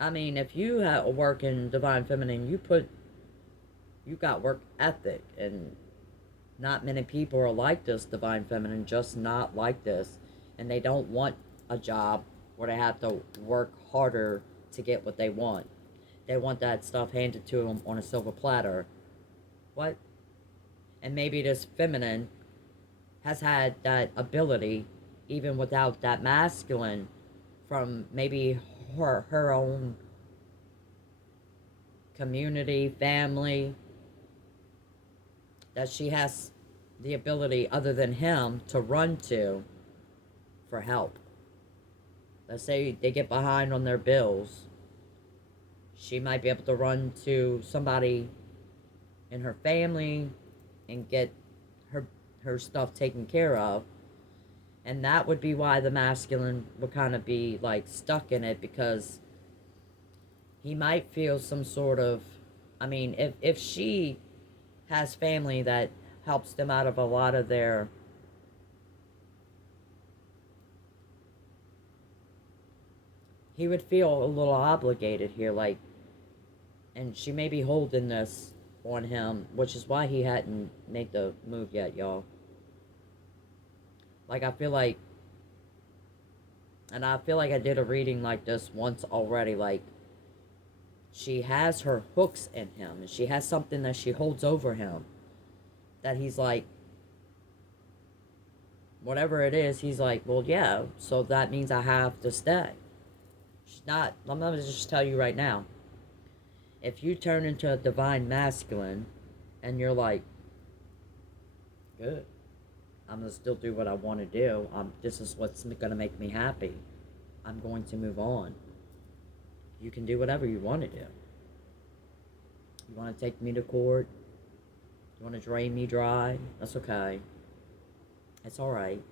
I mean, if you have a work in Divine Feminine, you got work ethic, and not many people are like this, Divine Feminine, just not like this. And they don't want a job where they have to work harder to get what they want. They want that stuff handed to them on a silver platter. What? And maybe this feminine has had that ability, even without that masculine, from maybe her own community, family, that she has the ability, other than him, to run to for help. Let's say they get behind on their bills. She might be able to run to somebody in her family and get her stuff taken care of. And that would be why the masculine would kind of be like stuck in it, because he might feel some sort of... I mean, if she has family that helps them out of a lot of their... He would feel a little obligated here, like... And she may be holding this on him, which is why he hadn't made the move yet, y'all. Like, I feel like... And I feel like I did a reading like this once already, like... She has her hooks in him, and she has something that she holds over him. That he's like... Whatever it is, he's like, well, yeah, so that means I have to stay. She's not... I'm going to just tell you right now. If you turn into a divine masculine, and you're like, good, I'm going to still do what I want to do. This is what's going to make me happy. I'm going to move on. You can do whatever you want to do. You want to take me to court? You want to drain me dry? That's okay. It's alright.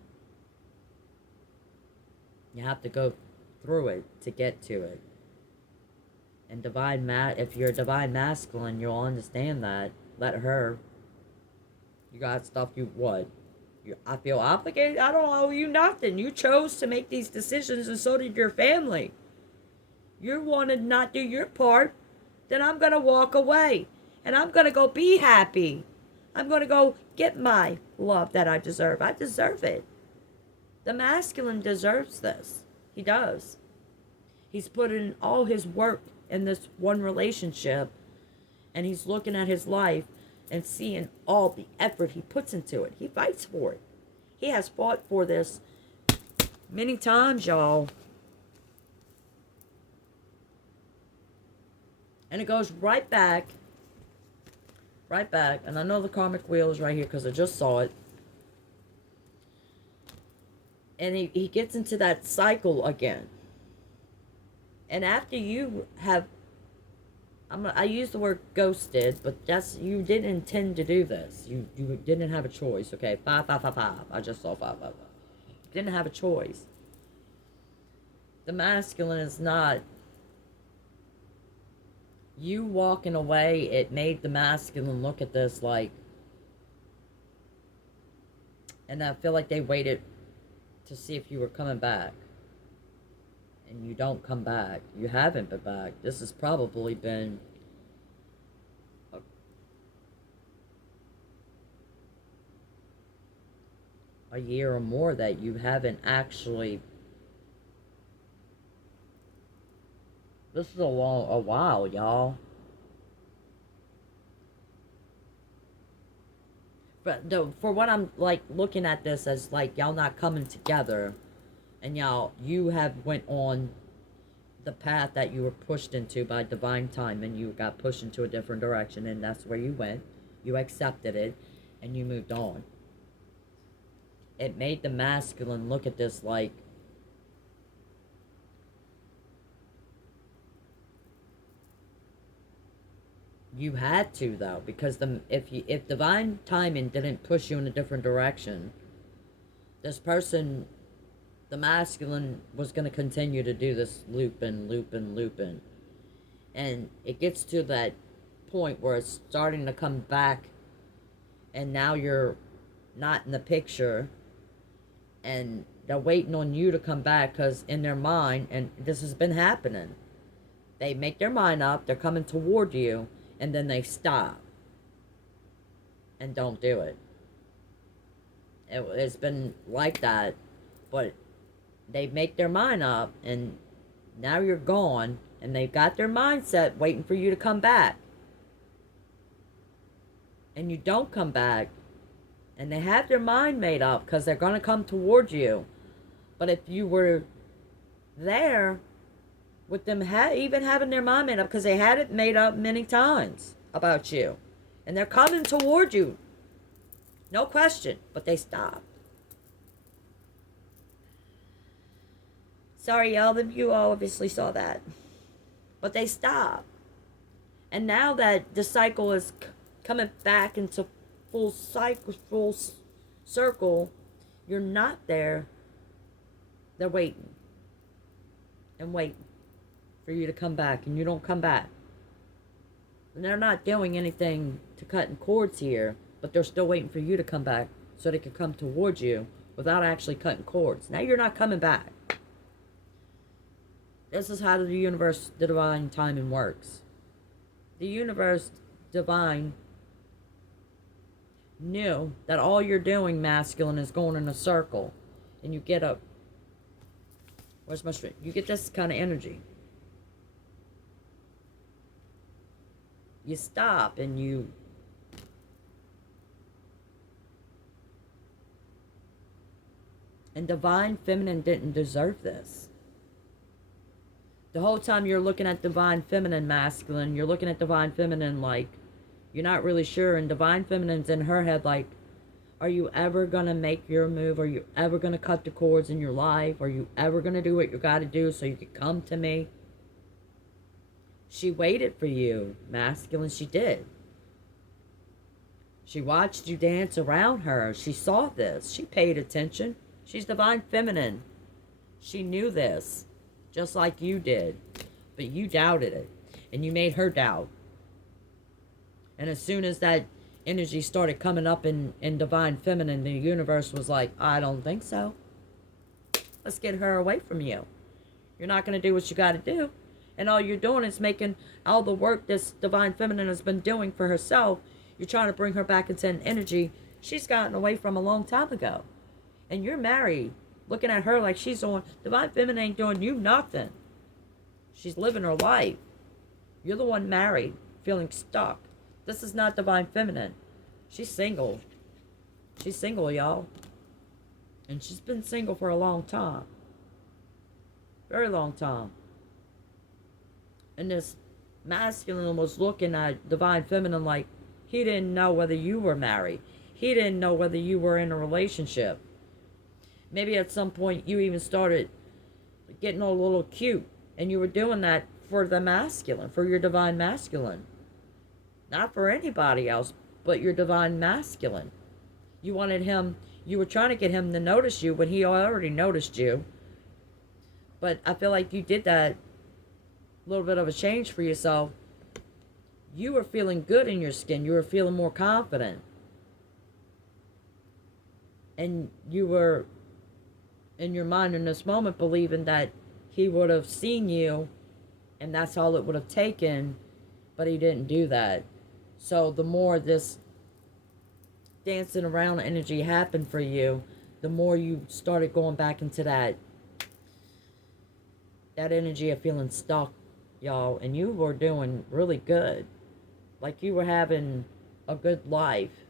You have to go through it to get to it. And if you're a divine masculine, you'll understand that. Let her. You got stuff you what? I feel obligated? I don't owe you nothing. You chose to make these decisions, and so did your family. You wanted to not do your part, then I'm going to walk away. And I'm going to go be happy. I'm going to go get my love that I deserve. I deserve it. The masculine deserves this. He does. He's put in all his work in this one relationship, and he's looking at his life and seeing all the effort he puts into it. He fights for it. He has fought for this many times, y'all. And it goes right back. And I know the karmic wheel is right here because I just saw it. And he gets into that cycle again. And after you have, I use the word ghosted, but you didn't intend to do this. You didn't have a choice. Okay, 5. I just saw 5. Didn't have a choice. The masculine is not. You walking away, it made the masculine look at this like, and I feel like they waited to see if you were coming back. And you don't come back. You haven't been back. This has probably been a year or more that you haven't actually. This is a while, y'all. But for what I'm like looking at this as like y'all not coming together, and you have went on the path that you were pushed into by divine time, and you got pushed into a different direction, and that's where you went. You accepted it, and you moved on. It made the masculine look at this like, you had to though, because if divine timing didn't push you in a different direction, this person, the masculine, was going to continue to do this looping. And it gets to that point where it's starting to come back, and now you're not in the picture, and they're waiting on you to come back, because in their mind, and this has been happening, they make their mind up, they're coming toward you, and then they stop and don't do it. It's been like that, but they make their mind up, and now you're gone, and they've got their mindset waiting for you to come back. And you don't come back, and they have their mind made up because they're going to come towards you. But if you were there with them even having their mind made up, because they had it made up many times about you, and they're coming toward you, no question, but they stopped. Sorry, y'all, you all obviously saw that, but they stopped. And now that the cycle is coming back into full circle, you're not there. They're waiting and waiting for you to come back, and you don't come back. And they're not doing anything to cutting cords here, but they're still waiting for you to come back so they can come towards you without actually cutting cords. Now you're not coming back. This is how the universe, the divine timing works. The universe, divine, knew that all you're doing, masculine, is going in a circle. And you get a, where's my string? You get this kind of energy. You stop and you and divine feminine didn't deserve this. The whole time you're looking at divine feminine masculine, you're looking at divine feminine like you're not really sure, and divine feminine's in her head like, are you ever gonna make your move? Are you ever gonna cut the cords in your life? Are you ever gonna do what you gotta do so you can come to me? She waited for you, masculine, she did. She watched you dance around her. She saw this. She paid attention. She's divine feminine. She knew this, just like you did. But you doubted it, and you made her doubt. And as soon as that energy started coming up in divine feminine, the universe was like, I don't think so. Let's get her away from you. You're not going to do what you got to do. And all you're doing is making all the work this divine feminine has been doing for herself. You're trying to bring her back into an energy she's gotten away from a long time ago. And you're married, looking at her like she's doing, divine feminine ain't doing you nothing. She's living her life. You're the one married, feeling stuck. This is not divine feminine. She's single. She's single, y'all. And she's been single for a long time. Very long time. And this masculine was looking at divine feminine like he didn't know whether you were married. He didn't know whether you were in a relationship. Maybe at some point you even started getting a little cute. And you were doing that for the masculine, for your divine masculine. Not for anybody else, but your divine masculine. You wanted him, you were trying to get him to notice you when he already noticed you. But I feel like you did that little bit of a change for yourself. You were feeling good in your skin. You were feeling more confident. And you were, in your mind in this moment, believing that he would have seen you and that's all it would have taken, but he didn't do that. So the more this dancing around energy happened for you, the more you started going back into that energy of feeling stuck, y'all. And you were doing really good. Like you were having a good life.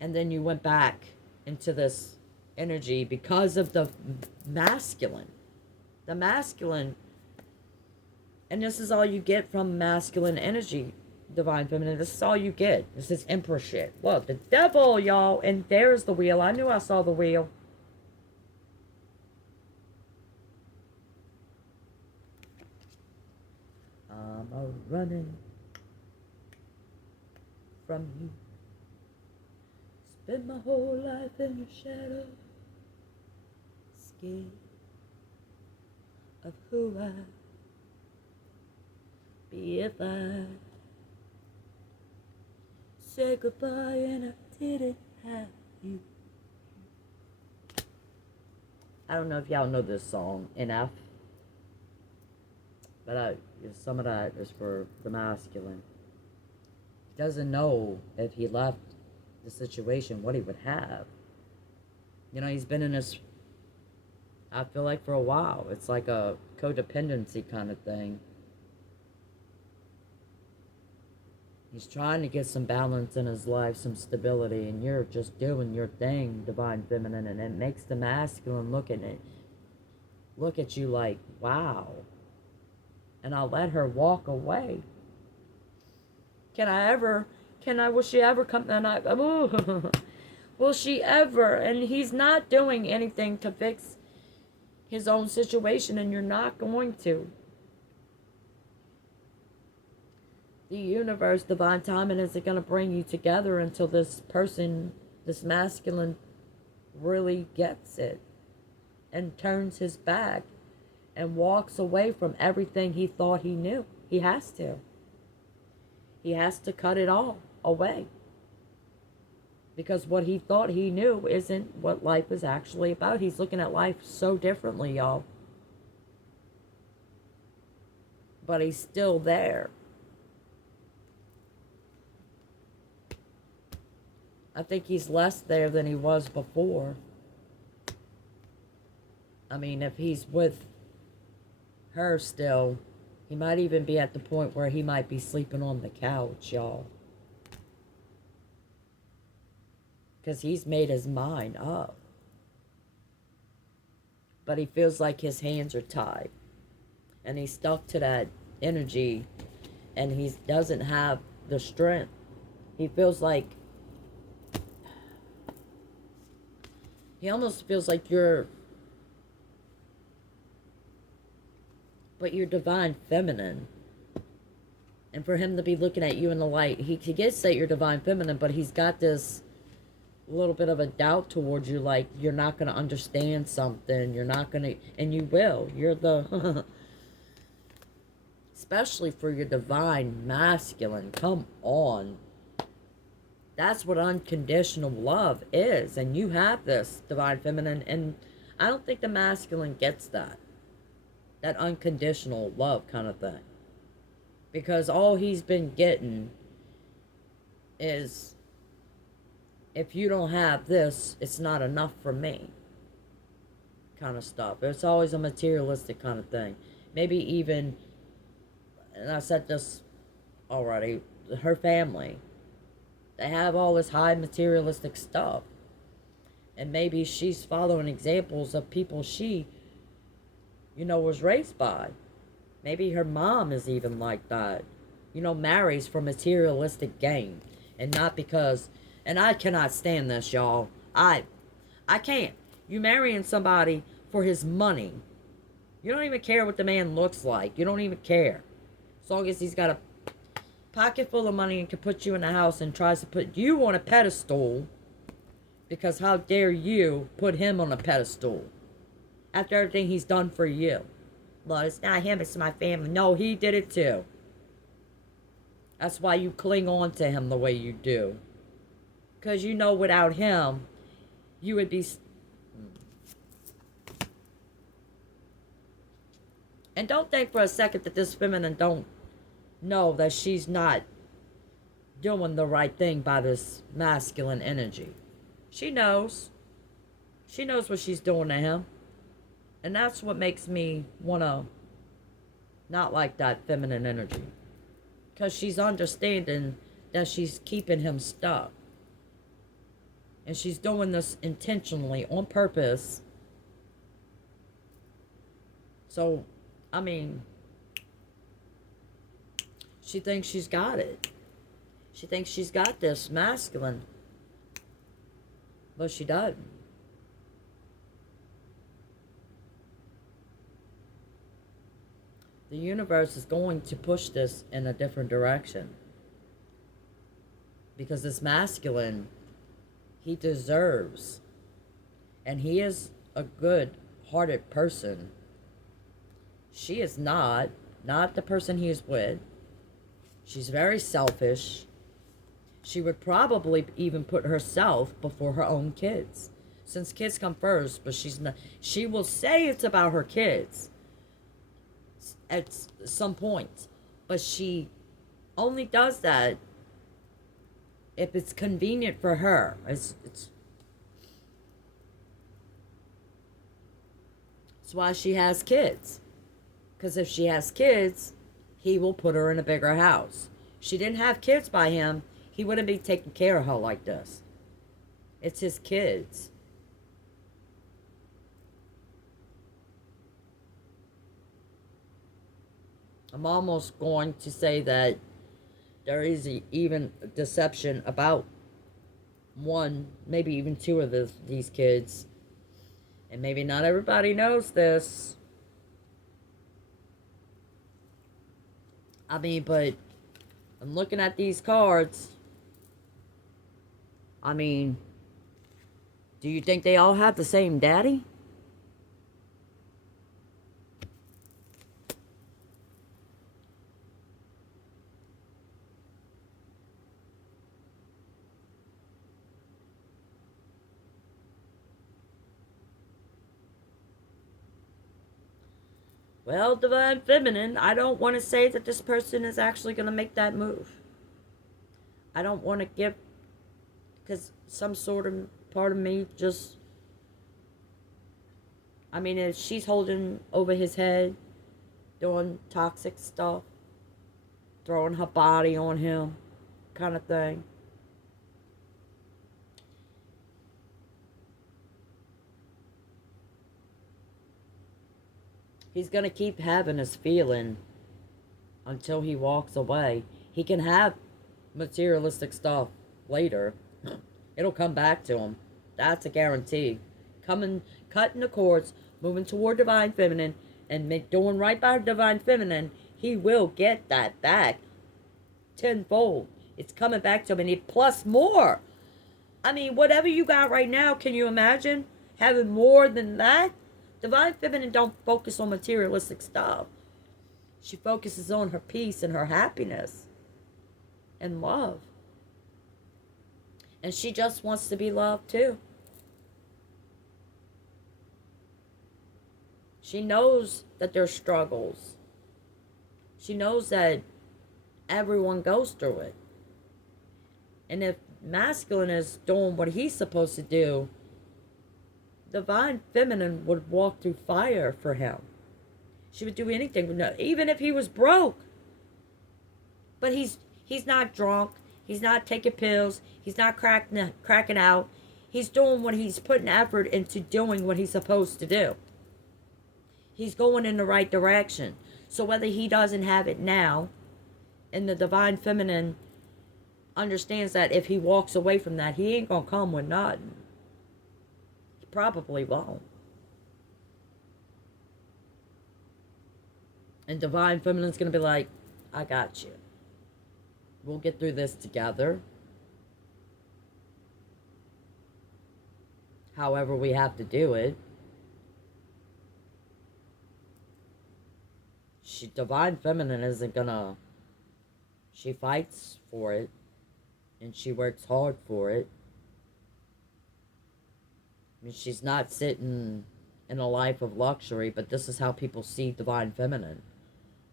And then you went back into this energy because of the masculine. The masculine. And this is all you get from masculine energy, divine feminine. This is all you get. This is emperor shit. Look, the devil, y'all. And there's the wheel. I knew I saw the wheel. I'm running from you. Spend my whole life in your shadow. Scared of who I be if I said goodbye and I didn't have you. I don't know if y'all know this song enough, but some of that is for the masculine. He doesn't know if he left the situation what he would have. You know, he's been in this, I feel like, for a while. It's like a codependency kind of thing. He's trying to get some balance in his life, some stability, and you're just doing your thing, divine feminine, and it makes the masculine look at you like, wow. And I'll let her walk away. Will she ever come, will she ever? And he's not doing anything to fix his own situation, and you're not going to. The universe, divine timing, isn't going to bring you together until this person, this masculine, really gets it and turns his back and walks away from everything he thought he knew. He has to. He has to cut it all away. Because what he thought he knew isn't what life is actually about. He's looking at life so differently, y'all. But he's still there. I think he's less there than he was before. I mean, if he's with her still, he might even be at the point where he might be sleeping on the couch, y'all. Because he's made his mind up. But he feels like his hands are tied. And he's stuck to that energy. And he doesn't have the strength. He feels like, he almost feels like you're divine feminine. And for him to be looking at you in the light, he gets that you're divine feminine, but he's got this little bit of a doubt towards you, like you're not going to understand something, you're not going to, and you will. You're the, especially for your divine masculine, come on. That's what unconditional love is, and you have this, divine feminine, and I don't think the masculine gets that. that unconditional love kind of thing. Because all he's been getting is, if you don't have this, it's not enough for me kind of stuff. It's always a materialistic kind of thing. Maybe even, and I said this already, her family, they have all this high materialistic stuff. And maybe she's following examples of people she, was raised by. Maybe her mom is even like that. Marries for materialistic gain. And not because, and I cannot stand this, y'all. I can't. You marrying somebody for his money. You don't even care what the man looks like. You don't even care. As long as he's got a pocket full of money and can put you in a house and tries to put you on a pedestal, because how dare you put him on a pedestal after everything he's done for you? Well, it's not him, it's my family. No, he did it too. That's why you cling on to him the way you do. Because without him, you would be. And don't think for a second that this feminine don't know that she's not doing the right thing by this masculine energy. She knows. She knows what she's doing to him. And that's what makes me want to not like that feminine energy. Because she's understanding that she's keeping him stuck. And she's doing this intentionally, on purpose. So, I mean, she thinks she's got it. She thinks she's got this masculine. But she doesn't. The universe is going to push this in a different direction. Because this masculine, he deserves. And he is a good-hearted person. She is not the person he is with. She's very selfish. She would probably even put herself before her own kids. Since kids come first, but she's not. She will say it's about her kids at some point. But she only does that if it's convenient for her. It's why she has kids. Because if she has kids, he will put her in a bigger house. She didn't have kids by him, he wouldn't be taking care of her like this. It's his kids. I'm almost going to say that there is even deception about one, maybe even two of these kids. And maybe not everybody knows this. I mean, but I'm looking at these cards. I mean, do you think they all have the same daddy? Well, Divine Feminine, I don't want to say that this person is actually going to make that move. I don't want to give, because some sort of part of me just, I mean, if she's holding over his head, doing toxic stuff, throwing her body on him, kind of thing. He's going to keep having his feeling until he walks away. He can have materialistic stuff later. It'll come back to him. That's a guarantee. Cutting the cords, moving toward Divine Feminine, and doing right by Divine Feminine, he will get that back tenfold. It's coming back to him, and plus more. I mean, whatever you got right now, can you imagine having more than that? Divine Feminine don't focus on materialistic stuff. She focuses on her peace and her happiness and love. And she just wants to be loved too. She knows that there's struggles. She knows that everyone goes through it. And if masculine is doing what he's supposed to do, divine feminine would walk through fire for him. She would do anything, even if he was broke. But he's not drunk. He's not taking pills. He's not cracking out. He's doing what he's putting effort into doing what he's supposed to do. He's going in the right direction. So whether he doesn't have it now, and the divine feminine understands that if he walks away from that, he ain't gonna come with nothing. He probably won't. And divine feminine's gonna be like, I got you. We'll get through this together. However we have to do it. Divine feminine isn't gonna, she fights for it, and she works hard for it. I mean, she's not sitting in a life of luxury, but this is how people see divine feminine.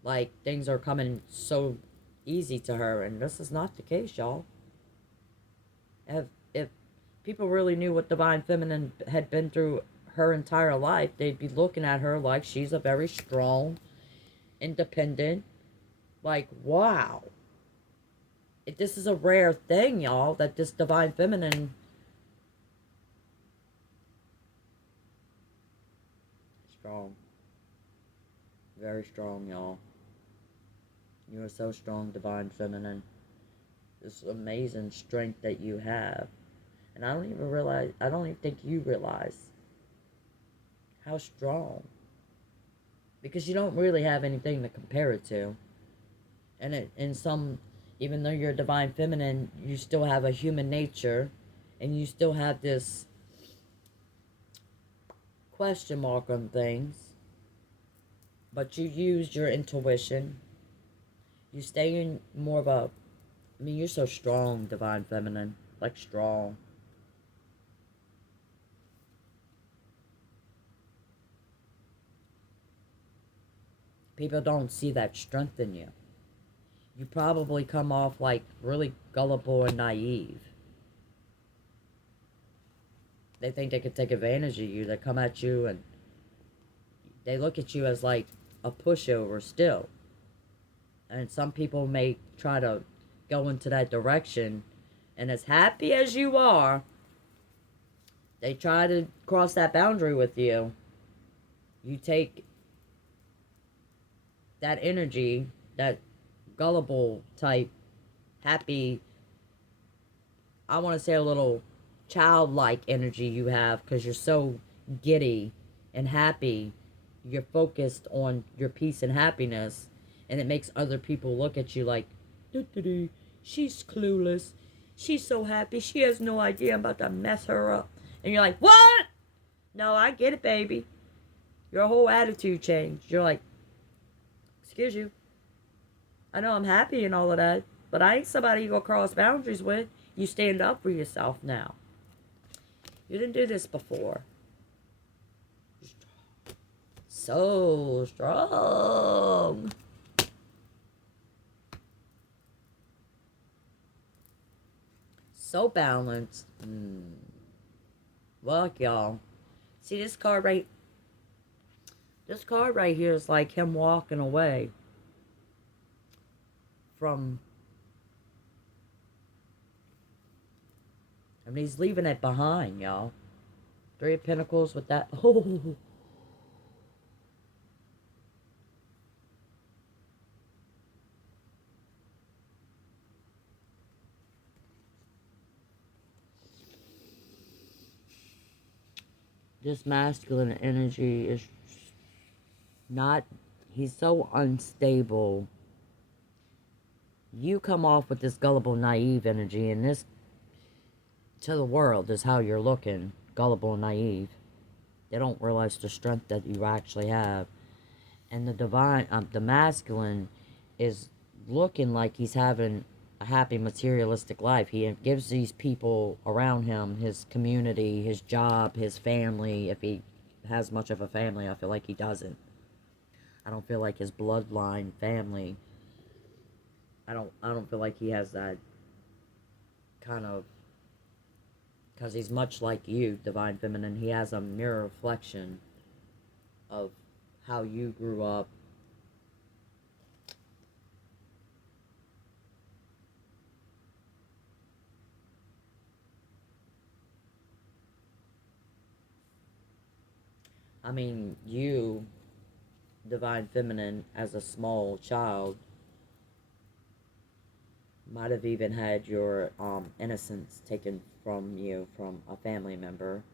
Like, things are coming so easy to her, and this is not the case, y'all. If people really knew what divine feminine had been through her entire life, they'd be looking at her like she's a very strong, independent, like, wow. This is a rare thing, y'all, that this divine feminine strong. Very strong, y'all. You are so strong, divine feminine. This amazing strength that you have. And I don't even think you realize how strong. Because you don't really have anything to compare it to. And even though you're divine feminine, you still have a human nature. And you still have this question mark on things. But you use your intuition. You stay in more of a, you're so strong, divine feminine. Like, strong. People don't see that strength in you. You probably come off like really gullible and naive. They think they could take advantage of you. They come at you and they look at you as like a pushover still. And some people may try to go into that direction. And as happy as you are, they try to cross that boundary with you. You take that energy, that gullible type, happy, I want to say a little childlike energy you have, because you're so giddy and happy. You're focused on your peace and happiness, and it makes other people look at you like, she's clueless. She's so happy. She has no idea I'm about to mess her up. And you're like, what? No, I get it, baby. Your whole attitude changed. You're like, excuse you. I know I'm happy and all of that, but I ain't somebody you go cross boundaries with. You stand up for yourself now. You didn't do this before. So strong. So balanced. Look, y'all. See this card right here is like him walking away from, I mean, he's leaving it behind, y'all. Three of Pentacles with that. Oh. This masculine energy is not, he's so unstable. You come off with this gullible, naive energy, and this, to the world, is how you're looking. Gullible and naive. They don't realize the strength that you actually have. And the masculine is looking like he's having a happy materialistic life. He gives these people around him, his community, his job, his family, if he has much of a family. I feel like he doesn't. I don't feel like his bloodline family. I don't feel like he has that kind of, because he's much like you, Divine Feminine. He has a mirror reflection of how you grew up. I mean, you, Divine Feminine, as a small child, might have even had your innocence taken from you from a family member,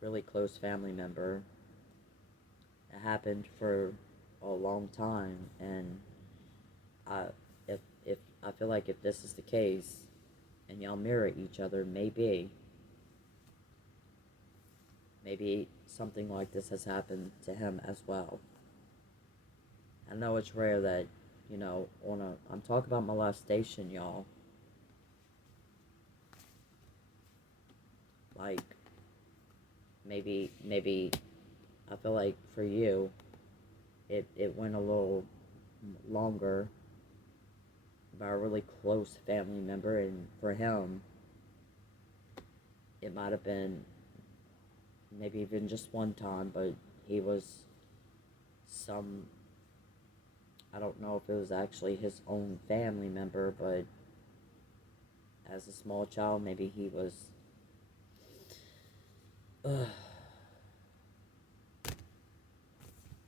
really close family member. It happened for a long time, and I, if I feel like if this is the case, and y'all mirror each other, maybe something like this has happened to him as well. I know it's rare that, I'm talking about molestation, y'all. Like, maybe, I feel like for you, it went a little longer by a really close family member, and for him, it might have been maybe even just one time, but he was some, I don't know if it was actually his own family member, but as a small child, maybe he was,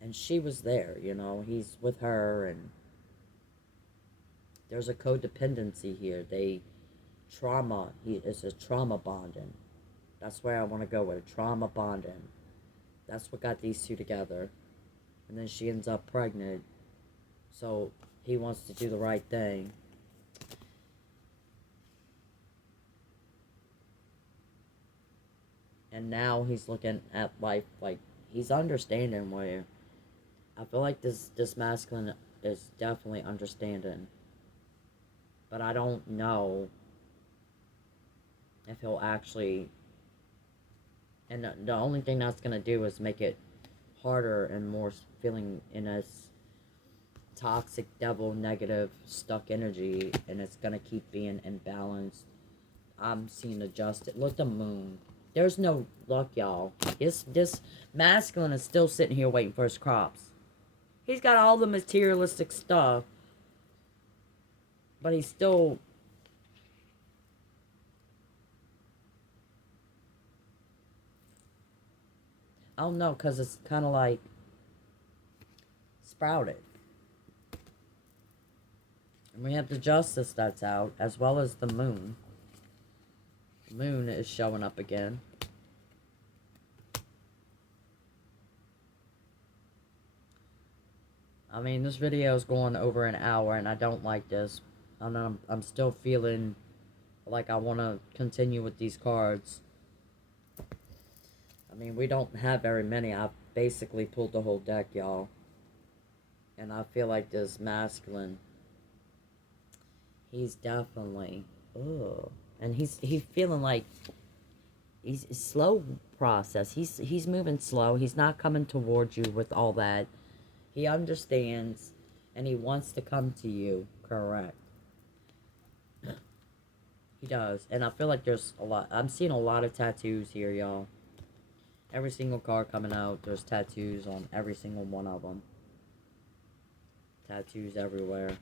and she was there, he's with her, and there's a codependency here. It's a trauma bonding. That's where I want to go with it, trauma bonding. That's what got these two together. And then she ends up pregnant. So he wants to do the right thing. And now he's looking at life like he's understanding where I feel like this masculine is definitely understanding. But I don't know if he'll actually, and the only thing that's going to do is make it harder and more feeling in a toxic, devil, negative, stuck energy, and it's going to keep being imbalanced. I'm seeing adjusted. Look at the moon. There's no luck, y'all. This masculine is still sitting here waiting for his crops. He's got all the materialistic stuff, but he's still, I don't know, because it's kind of like sprouted. And we have the justice that's out, as well as the moon. The moon is showing up again. I mean, this video is going over an hour, and I don't like this. I'm still feeling like I want to continue with these cards. I mean, we don't have very many. I basically pulled the whole deck, y'all. And I feel like this masculine, he's definitely, ugh. And he's feeling like he's slow process. He's moving slow. He's not coming towards you with all that. He understands, and he wants to come to you, correct. He does. And I feel like there's a lot. I'm seeing a lot of tattoos here, y'all. Every single card coming out, there's tattoos on every single one of them. Tattoos everywhere.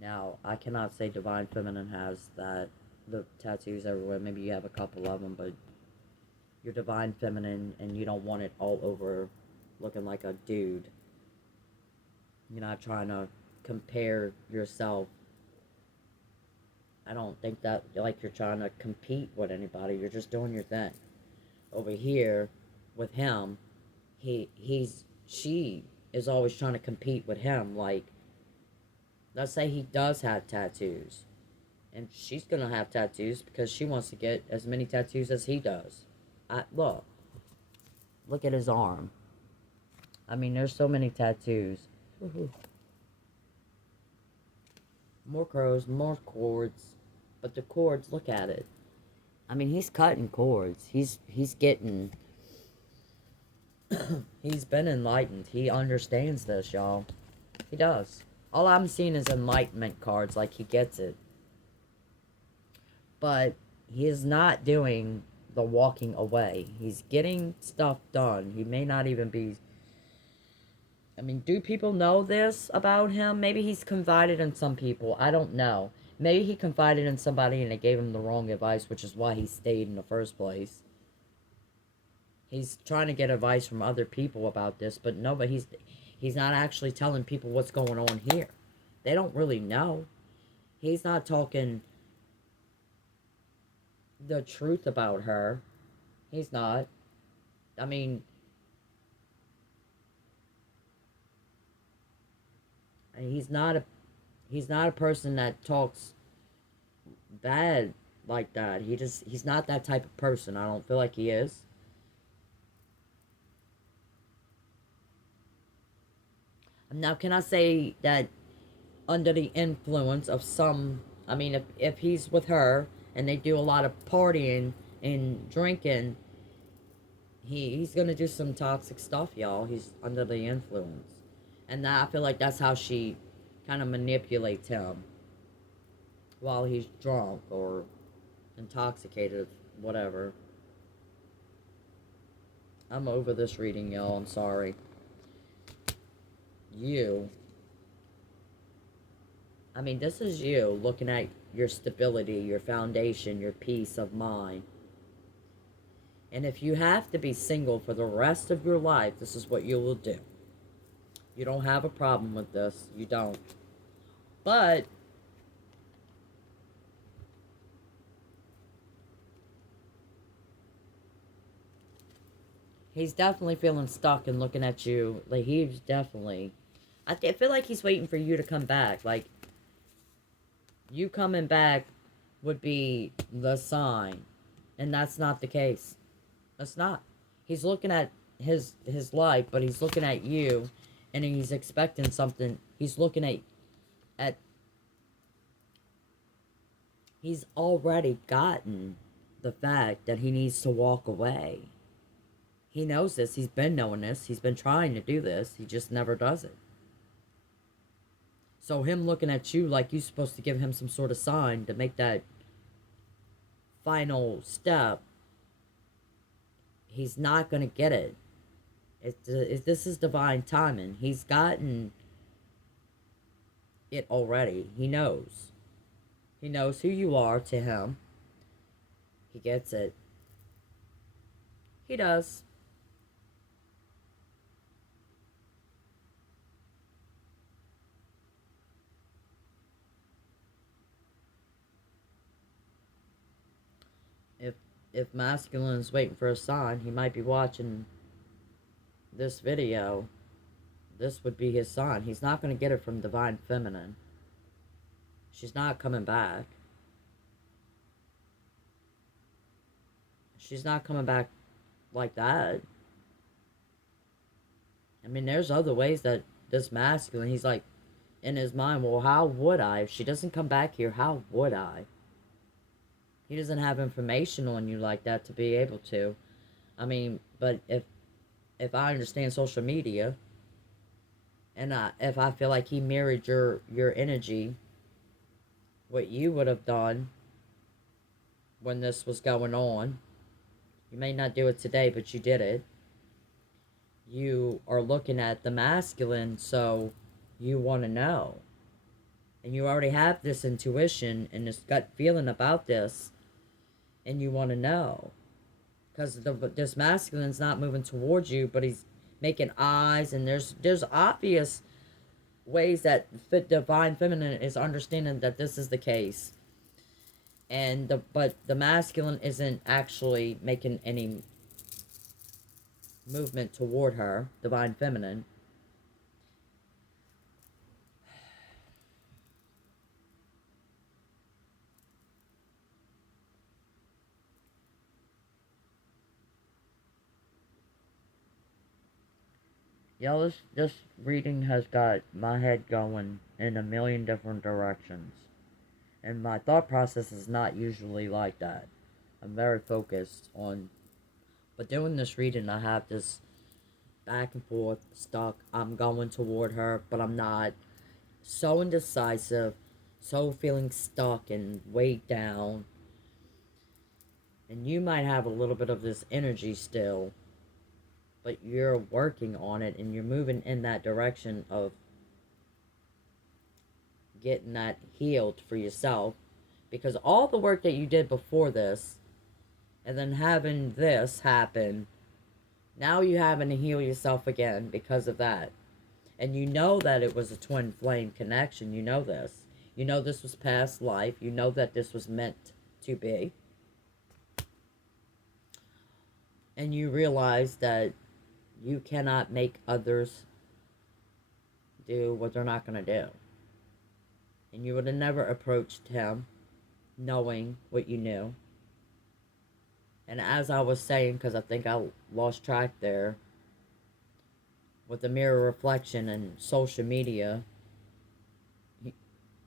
Now, I cannot say Divine Feminine has the tattoos everywhere. Maybe you have a couple of them, but you're Divine Feminine and you don't want it all over looking like a dude. You're not trying to compare yourself. I don't think that like you're trying to compete with anybody. You're just doing your thing. Over here with him, she is always trying to compete with him. Like, let's say he does have tattoos, and she's gonna have tattoos because she wants to get as many tattoos as he does. Look at his arm. I mean, there's so many tattoos. More crows, more cords. But the cords, look at it. I mean, he's cutting cords. He's getting. He's been enlightened. He understands this, y'all. He does. All I'm seeing is enlightenment cards, like he gets it. But he is not doing the walking away. He's getting stuff done. He may not even be. I mean, do people know this about him? Maybe he's confided in some people. I don't know. Maybe he confided in somebody and they gave him the wrong advice, which is why he stayed in the first place. He's trying to get advice from other people about this, but no, but he's not actually telling people what's going on here. They don't really know. He's not talking the truth about her. He's not. I mean, he's not a person that talks bad like that. He's not that type of person. I don't feel like he is. Now, can I say that under the influence of some, I mean, if he's with her and they do a lot of partying and drinking, he's gonna do some toxic stuff, y'all. He's under the influence. And I feel like that's how she kind of manipulates him while he's drunk or intoxicated, whatever. I'm over this reading, y'all. I'm sorry. I mean, this is you looking at your stability, your foundation, your peace of mind. And if you have to be single for the rest of your life, this is what you will do. You don't have a problem with this. You don't. But he's definitely feeling stuck and looking at you. Like, he's definitely... I feel like he's waiting for you to come back. Like, you coming back would be the sign. And that's not the case. That's not. He's looking at his life, but he's looking at you, and he's expecting something. He's looking at he's already gotten the fact that he needs to walk away. He knows this. He's been knowing this. He's been trying to do this. He just never does it. So him looking at you like you're supposed to give him some sort of sign to make that final step, he's not going to get it. This is divine timing. He's gotten it already. He knows. He knows who you are to him. He gets it. He does. If masculine's waiting for a sign, he might be watching this video. This would be his sign. He's not going to get it from divine feminine. She's not coming back. She's not coming back like that. I mean, there's other ways that this masculine, he's like, in his mind, well, how would I? If she doesn't come back here, how would I? He doesn't have information on you like that to be able to. I mean, but if I understand social media, and if I feel like he mirrored your energy, what you would have done when this was going on, you may not do it today, but you did it. You are looking at the masculine, so you want to know. And you already have this intuition and this gut feeling about this, and you want to know. Because this masculine's not moving towards you, but he's making eyes, and there's obvious ways that divine feminine is understanding that this is the case. And but the masculine isn't actually making any movement toward her, divine feminine. Y'all, this reading has got my head going in a million different directions. And my thought process is not usually like that. I'm very focused on. But doing this reading, I have this back and forth stuck. I'm going toward her, but I'm not. So indecisive, so feeling stuck and weighed down. And you might have a little bit of this energy still, but you're working on it and you're moving in that direction of getting that healed for yourself. Because all the work that you did before this, and then having this happen, now you having to heal yourself again because of that. And you know that it was a twin flame connection. You know this. You know this was past life. You know that this was meant to be. And you realize that you cannot make others do what they're not going to do. And you would have never approached him knowing what you knew. And as I was saying, because I think I lost track there, with the mirror reflection and social media,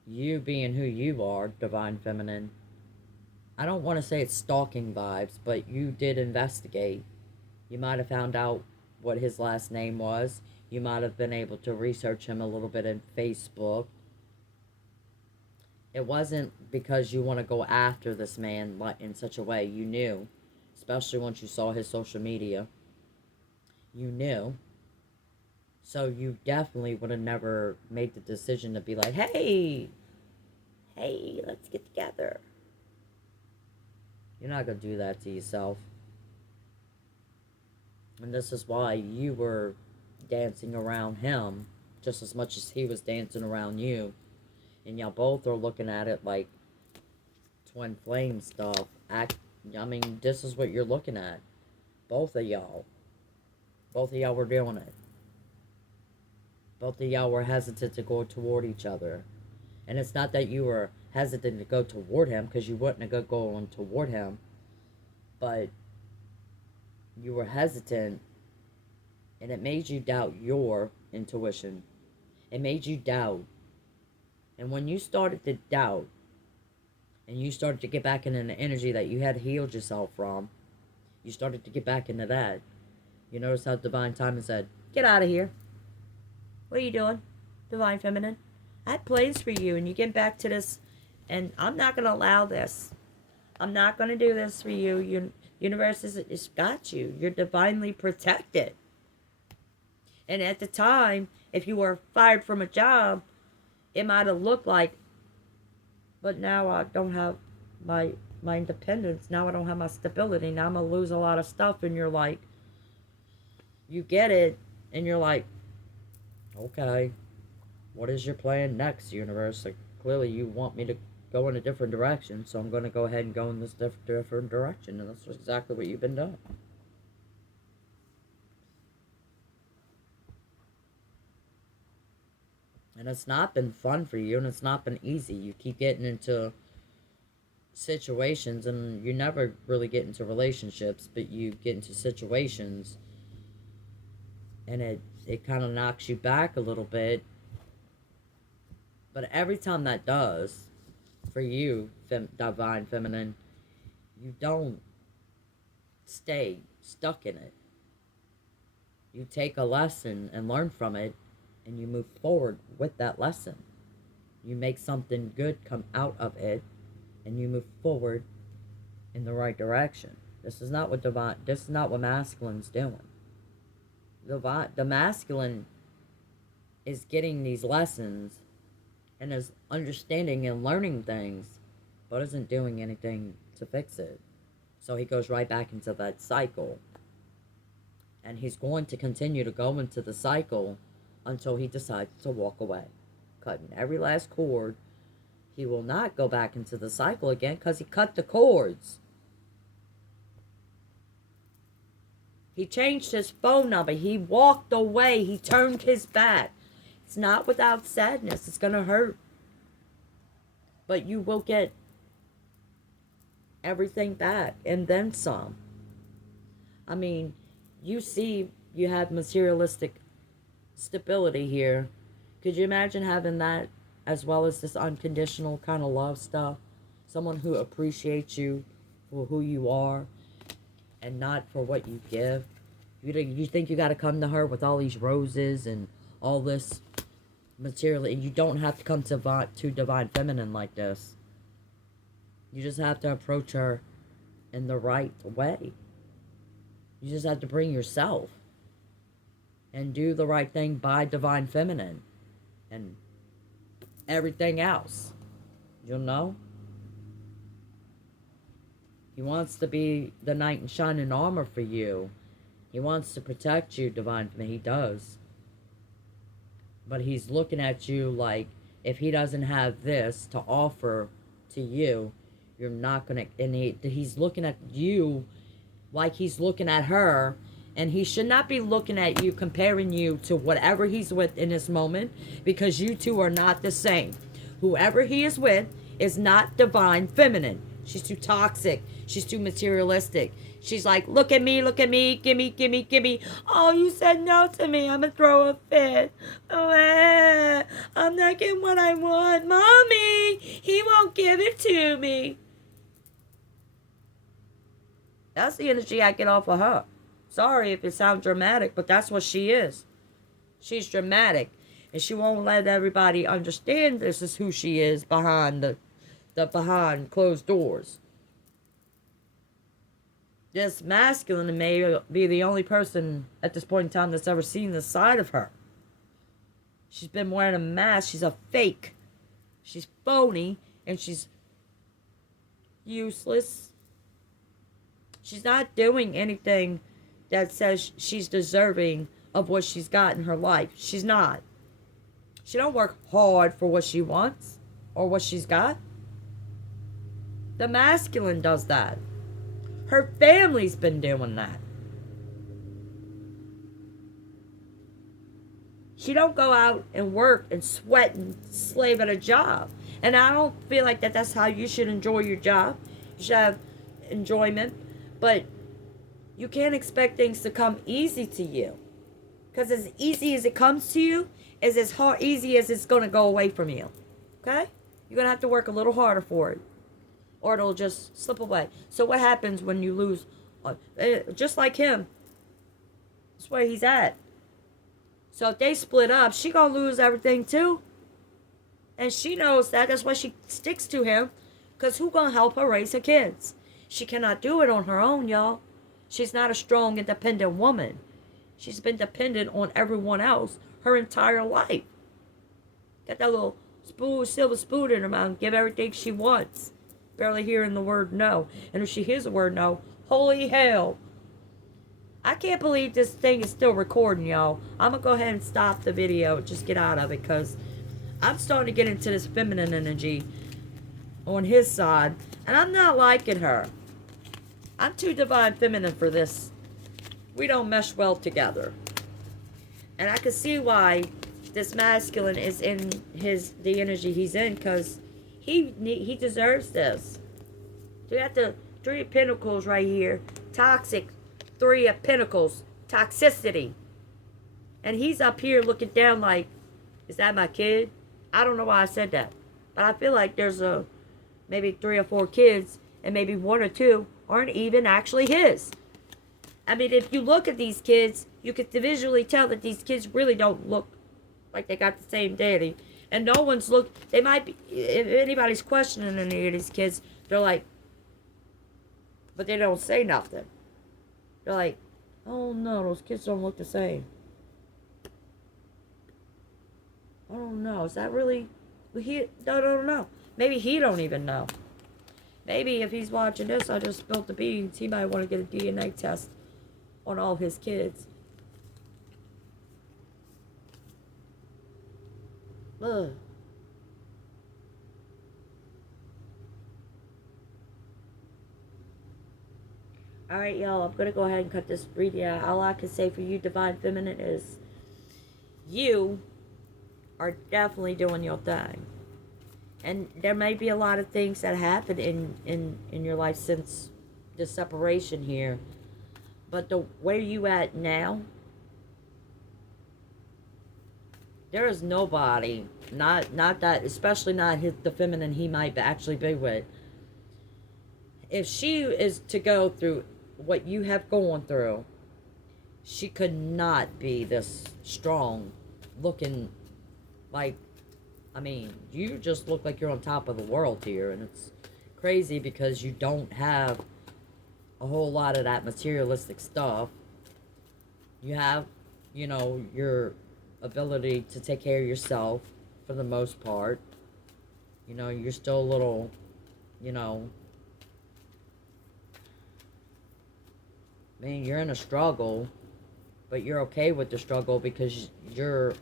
you being who you are, Divine Feminine, I don't want to say it's stalking vibes, but you did investigate. You might have found out what his last name was. You might have been able to research him a little bit in Facebook. It wasn't because you want to go after this man in such a way. You knew, especially once you saw his social media. You knew. So you definitely would have never made the decision to be like, hey, let's get together. You're not going to do that to yourself. And this is why you were dancing around him just as much as he was dancing around you. And y'all both are looking at it like twin flame stuff. I mean, this is what you're looking at. Both of y'all. Both of y'all were doing it. Both of y'all were hesitant to go toward each other. And it's not that you were hesitant to go toward him, because you wouldn't have gone toward him. But you were hesitant, and it made you doubt your intuition. It made you doubt. And when you started to doubt, and you started to get back into the energy that you had healed yourself from, you started to get back into that. You notice how Divine Timing said, get out of here. What are you doing, Divine Feminine? I had plans for you, and you get back to this, and I'm not going to allow this. I'm not going to do this for you. Universe has got you. You're divinely protected. And at the time, if you were fired from a job, it might have looked like, but now I don't have my independence. Now I don't have my stability. Now I'm going to lose a lot of stuff. And you're like, you get it, and you're like, okay, what is your plan next, universe? Like, clearly you want me to go in a different direction, so I'm going to go ahead and go in this different direction, and that's exactly what you've been doing. And it's not been fun for you, and it's not been easy. You keep getting into situations, and you never really get into relationships, but you get into situations, and it kind of knocks you back a little bit. But every time that does, for you, Divine Feminine, you don't stay stuck in it. You take a lesson and learn from it, and you move forward with that lesson. You make something good come out of it, and you move forward in the right direction. This is not what masculine's doing. The masculine is getting these lessons and is understanding and learning things, but isn't doing anything to fix it. So he goes right back into that cycle. And he's going to continue to go into the cycle until he decides to walk away. Cutting every last cord. He will not go back into the cycle again because he cut the cords. He changed his phone number. He walked away. He turned his back. It's not without sadness. It's going to hurt. But you will get everything back and then some. I mean, you see you have materialistic stability here. Could you imagine having that as well as this unconditional kind of love stuff? Someone who appreciates you for who you are and not for what you give. You think you got to come to her with all these roses and all this material, and you don't have to come to divine feminine like this. You just have to approach her in the right way. You just have to bring yourself and do the right thing by divine feminine and everything else. You'll know. He wants to be the knight in shining armor for you. He wants to protect you, divine feminine. He does. But he's looking at you like, if he doesn't have this to offer to you, you're not going to... And he's looking at you like he's looking at her. And he should not be looking at you, comparing you to whatever he's with in this moment, because you two are not the same. Whoever he is with is not divine feminine. She's too toxic. She's too materialistic. She's like, look at me, gimme, gimme, gimme. Oh, you said no to me. I'm going to throw a fit. Oh, I'm not getting what I want. Mommy, he won't give it to me. That's the energy I get off of her. Sorry if it sounds dramatic, but that's what she is. She's dramatic. And she won't let everybody understand this is who she is behind the behind closed doors. This masculine may be the only person at this point in time that's ever seen this side of her. She's been wearing a mask. She's a fake. She's phony. And she's useless. She's not doing anything that says she's deserving of what she's got in her life. She's not. She don't work hard for what she wants or what she's got. The masculine does that. Her family's been doing that. She don't go out and work and sweat and slave at a job. And I don't feel like that's how you should enjoy your job. You should have enjoyment. But you can't expect things to come easy to you. Because as easy as it comes to you is as easy as it's going to go away from you. Okay? You're going to have to work a little harder for it. Or it'll just slip away. So what happens when you lose? Just like him. That's where he's at. So if they split up, she gonna lose everything too. And she knows that. That's why she sticks to him. Because who gonna help her raise her kids? She cannot do it on her own, y'all. She's not a strong, independent woman. She's been dependent on everyone else her entire life. Got that little silver spoon in her mouth. Give everything she wants. Barely hearing the word no. And if she hears the word no, holy hell. I can't believe this thing is still recording, y'all. I'm going to go ahead and stop the video. Just get out of it. Because I'm starting to get into this feminine energy on his side. And I'm not liking her. I'm too divine feminine for this. We don't mesh well together. And I can see why this masculine is in the energy he's in. Because he deserves this. We got the Three of Pentacles right here. Toxic. Three of Pentacles. Toxicity. And he's up here looking down like, is that my kid? I don't know why I said that. But I feel like there's maybe 3 or 4 kids. And maybe 1 or 2 aren't even actually his. I mean, if you look at these kids, you can visually tell that these kids really don't look like they got the same daddy. And no one's they might be, if anybody's questioning any of these kids, they're like, but they don't say nothing. They're like, oh no, those kids don't look the same. I don't know, is that really, I don't know. Maybe he don't even know. Maybe if he's watching this, I just spilled the beans, he might want to get a DNA test on all his kids. Ugh. Alright, y'all, I'm going to go ahead and cut this reading out. All I can say for you, Divine Feminine, is you are definitely doing your thing. And there may be a lot of things that happen in your life since the separation here. But where you at now, there is nobody, not that, especially not the feminine he might actually be with. if she is to go through what you have gone through, she could not be this strong looking. Like, I mean, you just look like you're on top of the world here, and it's crazy because you don't have a whole lot of that materialistic stuff. You have, your ability to take care of yourself for the most part. You're still a little, I mean, you're in a struggle, but you're okay with the struggle because you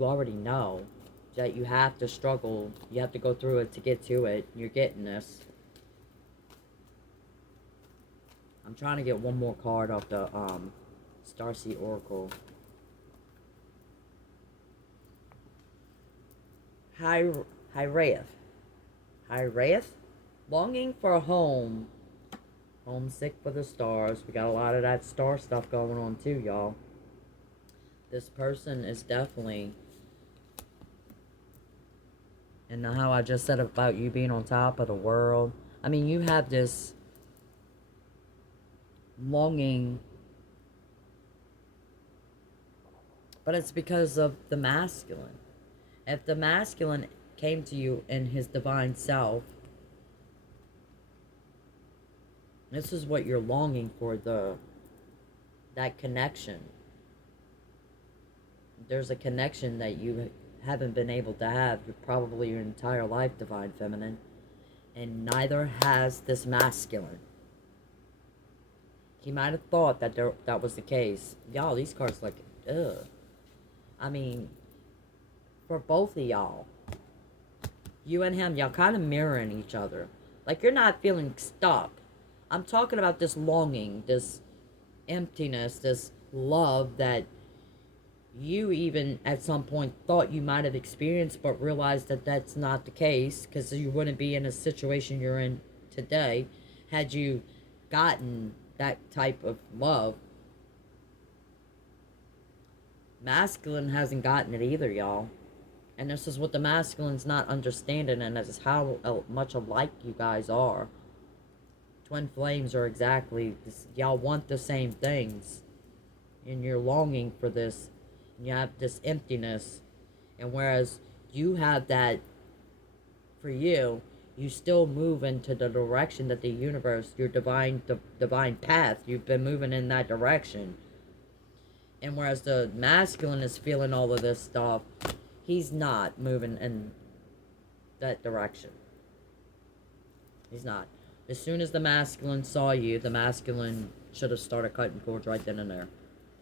already know that you have to struggle, you have to go through it to get to it. You're getting this. I'm trying to get one more card off the Starseed Oracle. Hyraeus. Longing for a home. Homesick for the stars. We got a lot of that star stuff going on too, y'all. This person is definitely, and how I just said about you being on top of the world. I mean, you have this longing, but it's because of the masculine. If the masculine came to you in his divine self, this is what you're longing for, that connection. There's a connection that you haven't been able to have probably your entire life, Divine Feminine, and neither has this masculine. He might have thought that was the case. Y'all, these cards like, ugh. I mean, for both of y'all, you and him, y'all kind of mirroring each other. Like, you're not feeling stuck. I'm talking about this longing, this emptiness, this love that you even at some point thought you might have experienced, but realized that that's not the case, because you wouldn't be in a situation you're in today had you gotten that type of love. Masculine hasn't gotten it either, y'all. And this is what the masculine's not understanding, and this is how much alike you guys are. Twin flames are exactly this. Y'all want the same things, and you're longing for this, and you have this emptiness. And whereas you have that for you, you still move into the direction that the universe, your divine path, you've been moving in that direction. And whereas the masculine is feeling all of this stuff, he's not moving in that direction. He's not. As soon as the masculine saw you, the masculine should have started cutting cords right then and there.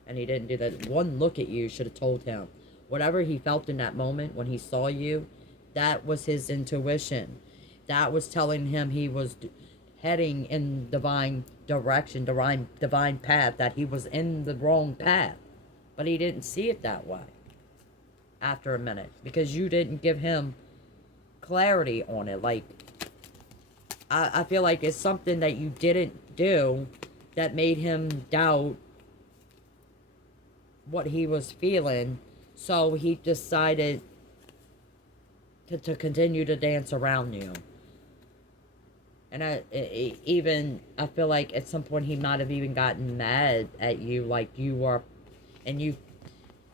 And he didn't do that. One look at you should have told him. Whatever he felt in that moment when he saw you, that was his intuition. That was telling him he was heading in divine direction, divine path, that he was in the wrong path. But he didn't see it that way after a minute, because you didn't give him clarity on it. Like, I feel like it's something that you didn't do that made him doubt what he was feeling. So he decided to continue to dance around you. And I feel like at some point he might have even gotten mad at you, like you are, and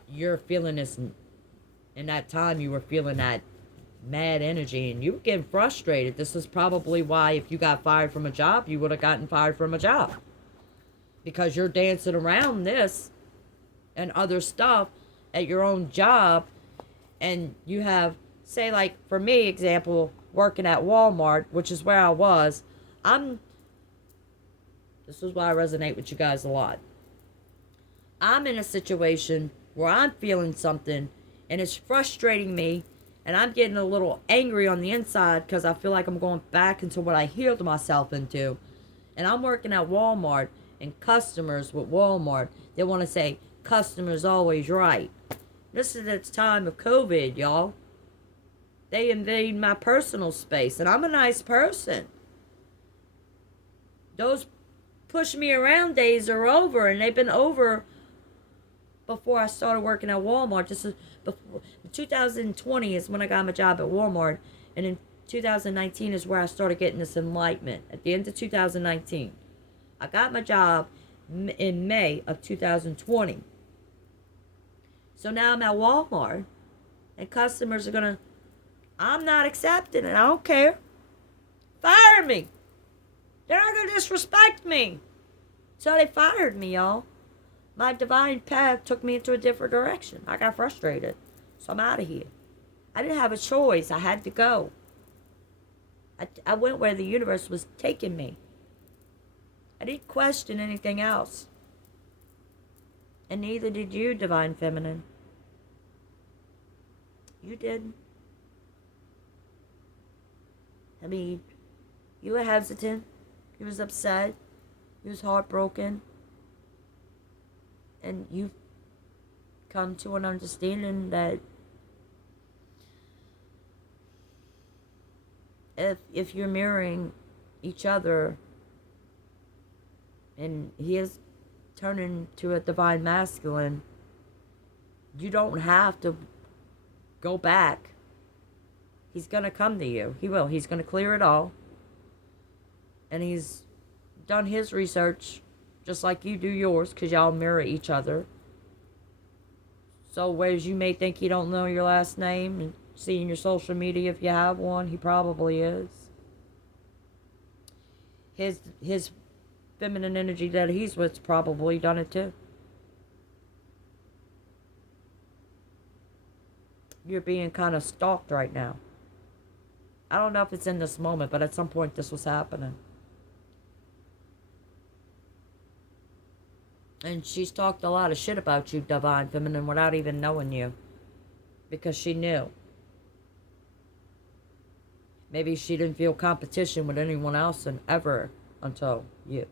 you're feeling this, in that time you were feeling that mad energy, and you were getting frustrated. This is probably why if you got fired from a job, you would have gotten fired from a job. Because you're dancing around this and other stuff at your own job, and you have, say, like, for me, example, working at Walmart, which is where I was, this is why I resonate with you guys a lot. I'm in a situation where I'm feeling something, and it's frustrating me, and I'm getting a little angry on the inside because I feel like I'm going back into what I healed myself into. And I'm working at Walmart, and customers with Walmart, they want to say, customer's always right. This is the time of COVID, y'all. They invade my personal space, and I'm a nice person. Those push me around days are over, and they've been over before I started working at Walmart. This is before 2020 is when I got my job at Walmart, and in 2019 is where I started getting this enlightenment. At the end of 2019, I got my job in May of 2020. So now I'm at Walmart, and customers are gonna, I'm not accepting it. I don't care. Fire me. They're not gonna disrespect me. So they fired me, y'all. My divine path took me into a different direction. I got frustrated. So I'm out of here. I didn't have a choice. I had to go. I went where the universe was taking me. I didn't question anything else. And neither did you, Divine Feminine. You didn't. I mean, you were hesitant. You was upset. You was heartbroken. And you've come to an understanding that if you're mirroring each other and he is turning to a divine masculine, you don't have to go back. He's gonna come to you. He will. He's gonna clear it all. And he's done his research just like you do yours, because y'all mirror each other. So whereas you may think he don't know your last name and seeing your social media if you have one, he probably is. His feminine energy that he's with's probably done it too. You're being kind of stalked right now. I don't know if it's in this moment, but at some point this was happening. And she's talked a lot of shit about you, Divine Feminine, without even knowing you. Because she knew. Maybe she didn't feel competition with anyone else ever until you.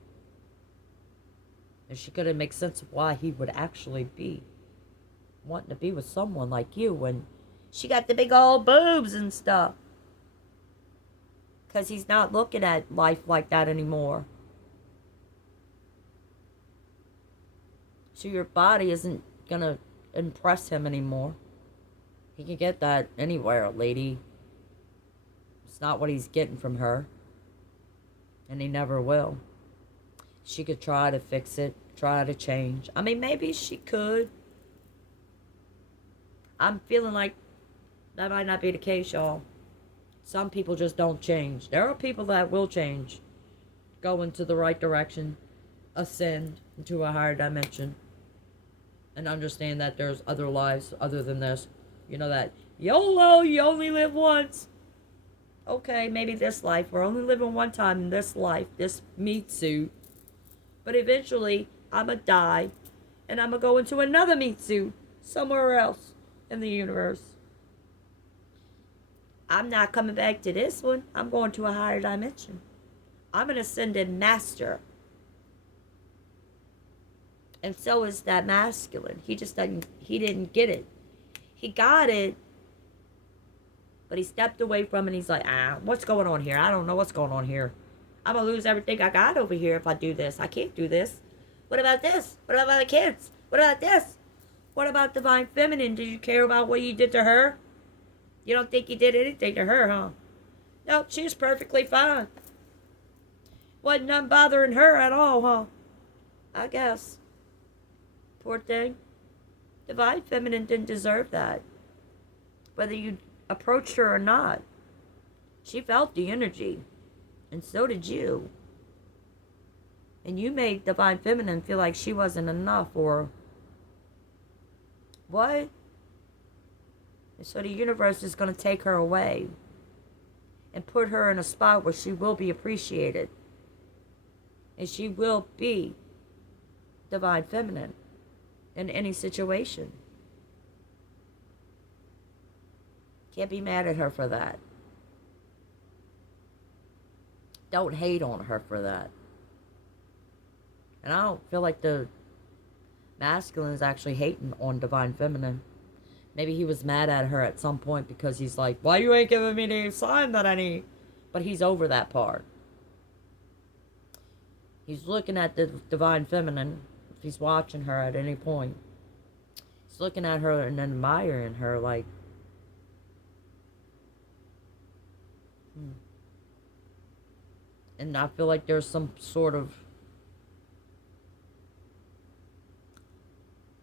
And she couldn't make sense of why he would actually be wanting to be with someone like you when she got the big old boobs and stuff. Because he's not looking at life like that anymore. So your body isn't gonna impress him anymore. He can get that anywhere, lady. It's not what he's getting from her. And he never will. She could try to fix it, try to change. I mean, maybe she could. I'm feeling like that might not be the case, y'all. Some people just don't change. There are people that will change. Go into the right direction. Ascend into a higher dimension. And understand that there's other lives other than this. You know that YOLO, you only live once. Okay, maybe this life. We're only living one time in this life, this meat suit. But eventually, I'm going to die. And I'm going to go into another meat suit somewhere else in the universe. I'm not coming back to this one. I'm going to a higher dimension. I'm an ascended master. And so is that masculine. He didn't get it. He got it, but he stepped away from it and he's like, what's going on here? I don't know what's going on here. I'm going to lose everything I got over here if I do this. I can't do this. What about this? What about the kids? What about this? What about Divine Feminine? Did you care about what you did to her? You don't think you did anything to her, huh? Nope, she was perfectly fine. Wasn't none bothering her at all, huh? I guess. Poor thing. Divine Feminine didn't deserve that. Whether you approached her or not. She felt the energy. And so did you. And you made Divine Feminine feel like she wasn't enough, or what? And so the universe is going to take her away and put her in a spot where she will be appreciated. And she will be Divine Feminine in any situation. Can't be mad at her for that. Don't hate on her for that. And I don't feel like the masculine is actually hating on Divine Feminine. Maybe he was mad at her at some point because he's like, why you ain't giving me the sign that I need? But he's over that part. He's looking at the Divine Feminine. If he's watching her at any point, he's looking at her and admiring her like, And I feel like there's some sort of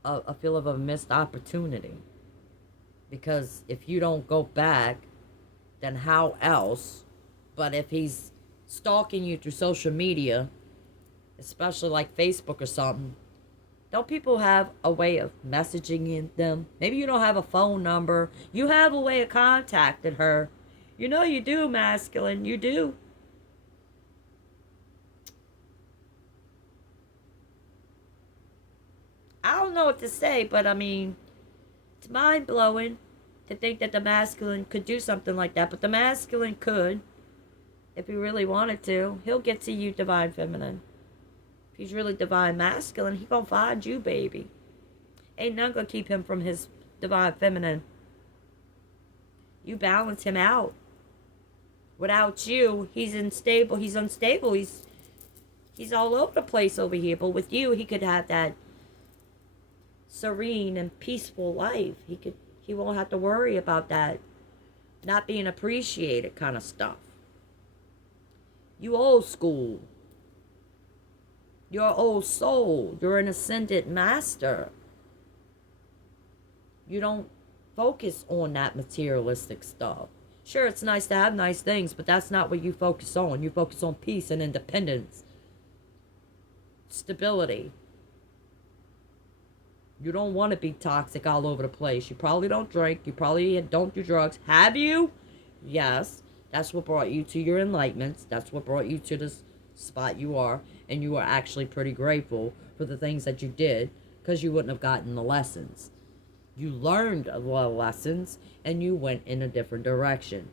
a feel of a missed opportunity. Because if you don't go back, then how else? But if he's stalking you through social media, especially like Facebook or something, don't people have a way of messaging them? Maybe you don't have a phone number. You have a way of contacting her. You know you do, masculine. You do. I don't know what to say, but I mean, it's mind blowing to think that the masculine could do something like that. But the masculine could, if he really wanted to. He'll get to you, divine feminine. If he's really divine masculine, he gonna find you, baby. Ain't none gonna keep him from his divine feminine. You balance him out. Without you, he's unstable. He's all over the place over here. But with you, he could have that serene and peaceful life. He won't have to worry about that not being appreciated kind of stuff. You old school. You're old soul. You're an ascended master. You don't focus on that materialistic stuff. Sure, it's nice to have nice things, but that's not what you focus on. You focus on peace and independence, stability. You don't want to be toxic all over the place. You probably don't drink. You probably don't do drugs. Have you? Yes. That's what brought you to your enlightenments. That's what brought you to this spot you are. And you are actually pretty grateful for the things that you did, because you wouldn't have gotten the lessons. You learned a lot of lessons and you went in a different direction.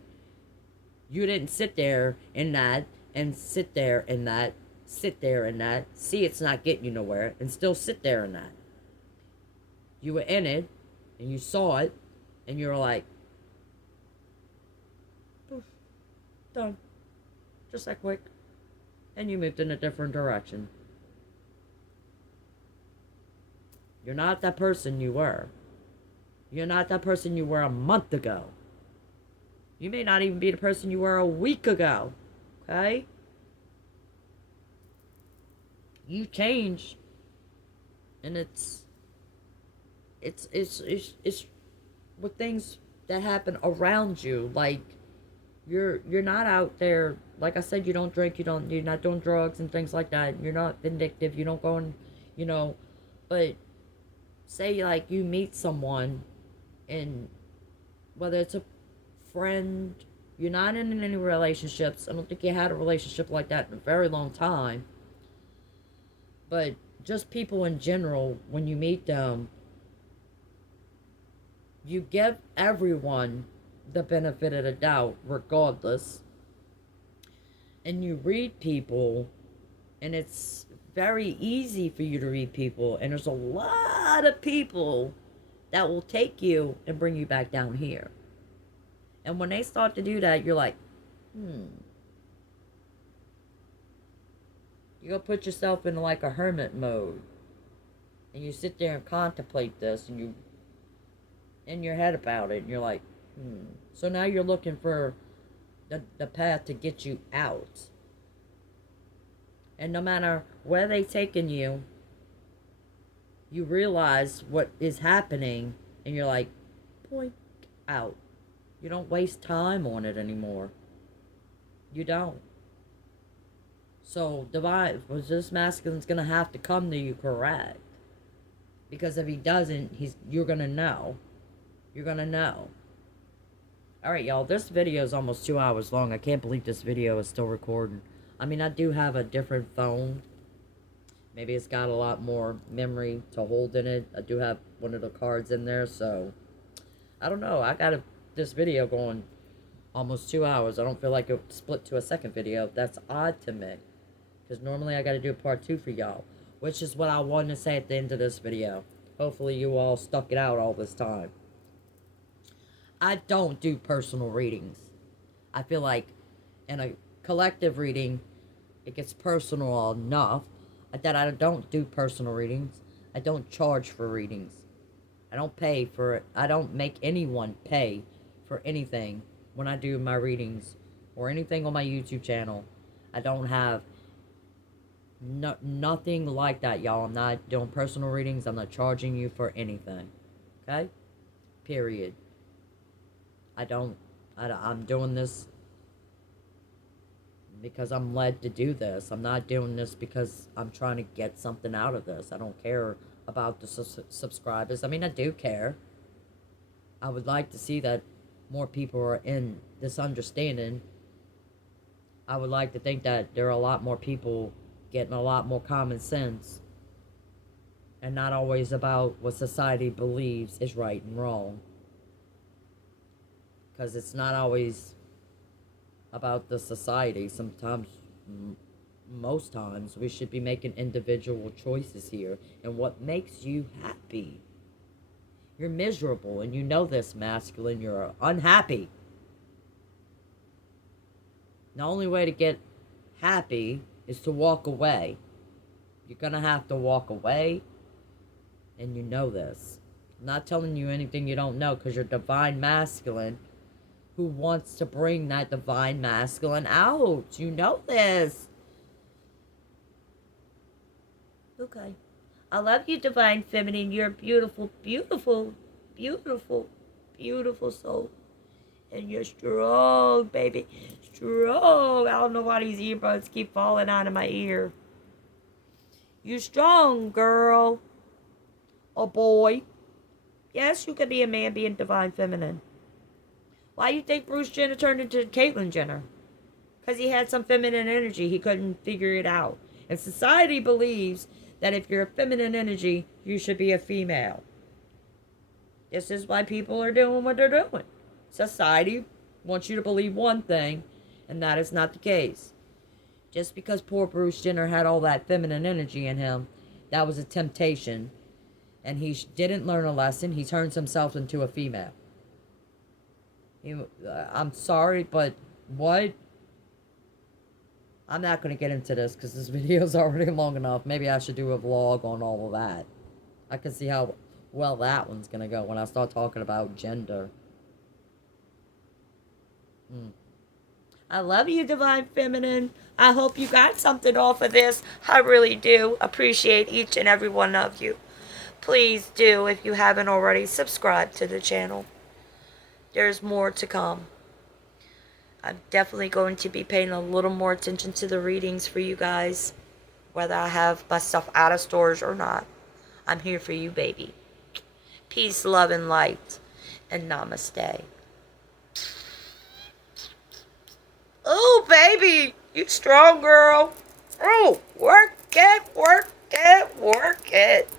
You didn't sit there in that and sit there in that, sit there in that, see it's not getting you nowhere, and still sit there in that. You were in it and you saw it and you were like, poof, done. Just that quick. And you moved in a different direction. You're not that person you were. You're not that person you were a month ago. You may not even be the person you were a week ago. Okay? You change. And it's with things that happen around you. Like, you're not out there, like I said, you don't drink, you're not doing drugs and things like that. You're not vindictive, you don't go and, but say like you meet someone, and whether it's a friend, you're not in any relationships. I don't think you had a relationship like that in a very long time. But just people in general, when you meet them, you give everyone the benefit of the doubt, regardless. And you read people, and it's very easy for you to read people. And there's a lot of people that will take you and bring you back down here. And when they start to do that, you're like, You're going to put yourself in like a hermit mode. And you sit there and contemplate this, and you in your head about it, and you're like, So now you're looking for the path to get you out. And no matter where they taking you, you realize what is happening, and you're like, point out. You don't waste time on it anymore. You don't. So, divine, was this masculine's gonna have to come to you correct. Because if he doesn't, you're gonna know. You're gonna know. Alright, y'all, this video is almost 2 hours long. I can't believe this video is still recording. I mean, I do have a different phone. Maybe it's got a lot more memory to hold in it. I do have one of the cards in there, so I don't know. I got this video going almost 2 hours. I don't feel like it split to a second video. That's odd to me, because normally I got to do part 2 for y'all, which is what I wanted to say at the end of this video. Hopefully you all stuck it out all this time. I don't do personal readings. I feel like in a collective reading, it gets personal enough that I don't do personal readings. I don't charge for readings. I don't pay for it. I don't make anyone pay for anything when I do my readings or anything on my YouTube channel. I don't have nothing like that, y'all. I'm not doing personal readings. I'm not charging you for anything. Okay? Period. I'm doing this because I'm led to do this. I'm not doing this because I'm trying to get something out of this. I don't care about the subscribers. I mean, I do care. I would like to see that more people are in this understanding. I would like to think that there are a lot more people getting a lot more common sense and not always about what society believes is right and wrong. Because it's not always about the society. Sometimes, most times, we should be making individual choices here. And what makes you happy? You're miserable, and you know this, masculine. You're unhappy. The only way to get happy is to walk away. You're gonna have to walk away, and you know this. I'm not telling you anything you don't know, because you're divine masculine who wants to bring that divine masculine out. You know this. Okay. I love you, divine feminine. You're a beautiful, beautiful, beautiful, beautiful soul. And you're strong, baby. Strong. I don't know why these earbuds keep falling out of my ear. You strong, girl. Or boy. Yes, you could be a man being divine feminine. Why you think Bruce Jenner turned into Caitlyn Jenner? Because he had some feminine energy. He couldn't figure it out. And society believes that if you're a feminine energy, you should be a female. This is why people are doing what they're doing. Society wants you to believe one thing, and that is not the case. Just because poor Bruce Jenner had all that feminine energy in him, that was a temptation. And he didn't learn a lesson. He turns himself into a female. I'm sorry, but what? I'm not going to get into this because this video is already long enough. Maybe I should do a vlog on all of that. I can see how well that one's going to go when I start talking about gender. I love you, divine feminine. I hope you got something off of this. I really do appreciate each and every one of you. Please do, if you haven't already, subscribe to the channel. There's more to come. I'm definitely going to be paying a little more attention to the readings for you guys. Whether I have my stuff out of stores or not. I'm here for you, baby. Peace, love, and light. And namaste. Oh, baby. You strong, girl. Oh, work it, work it, work it.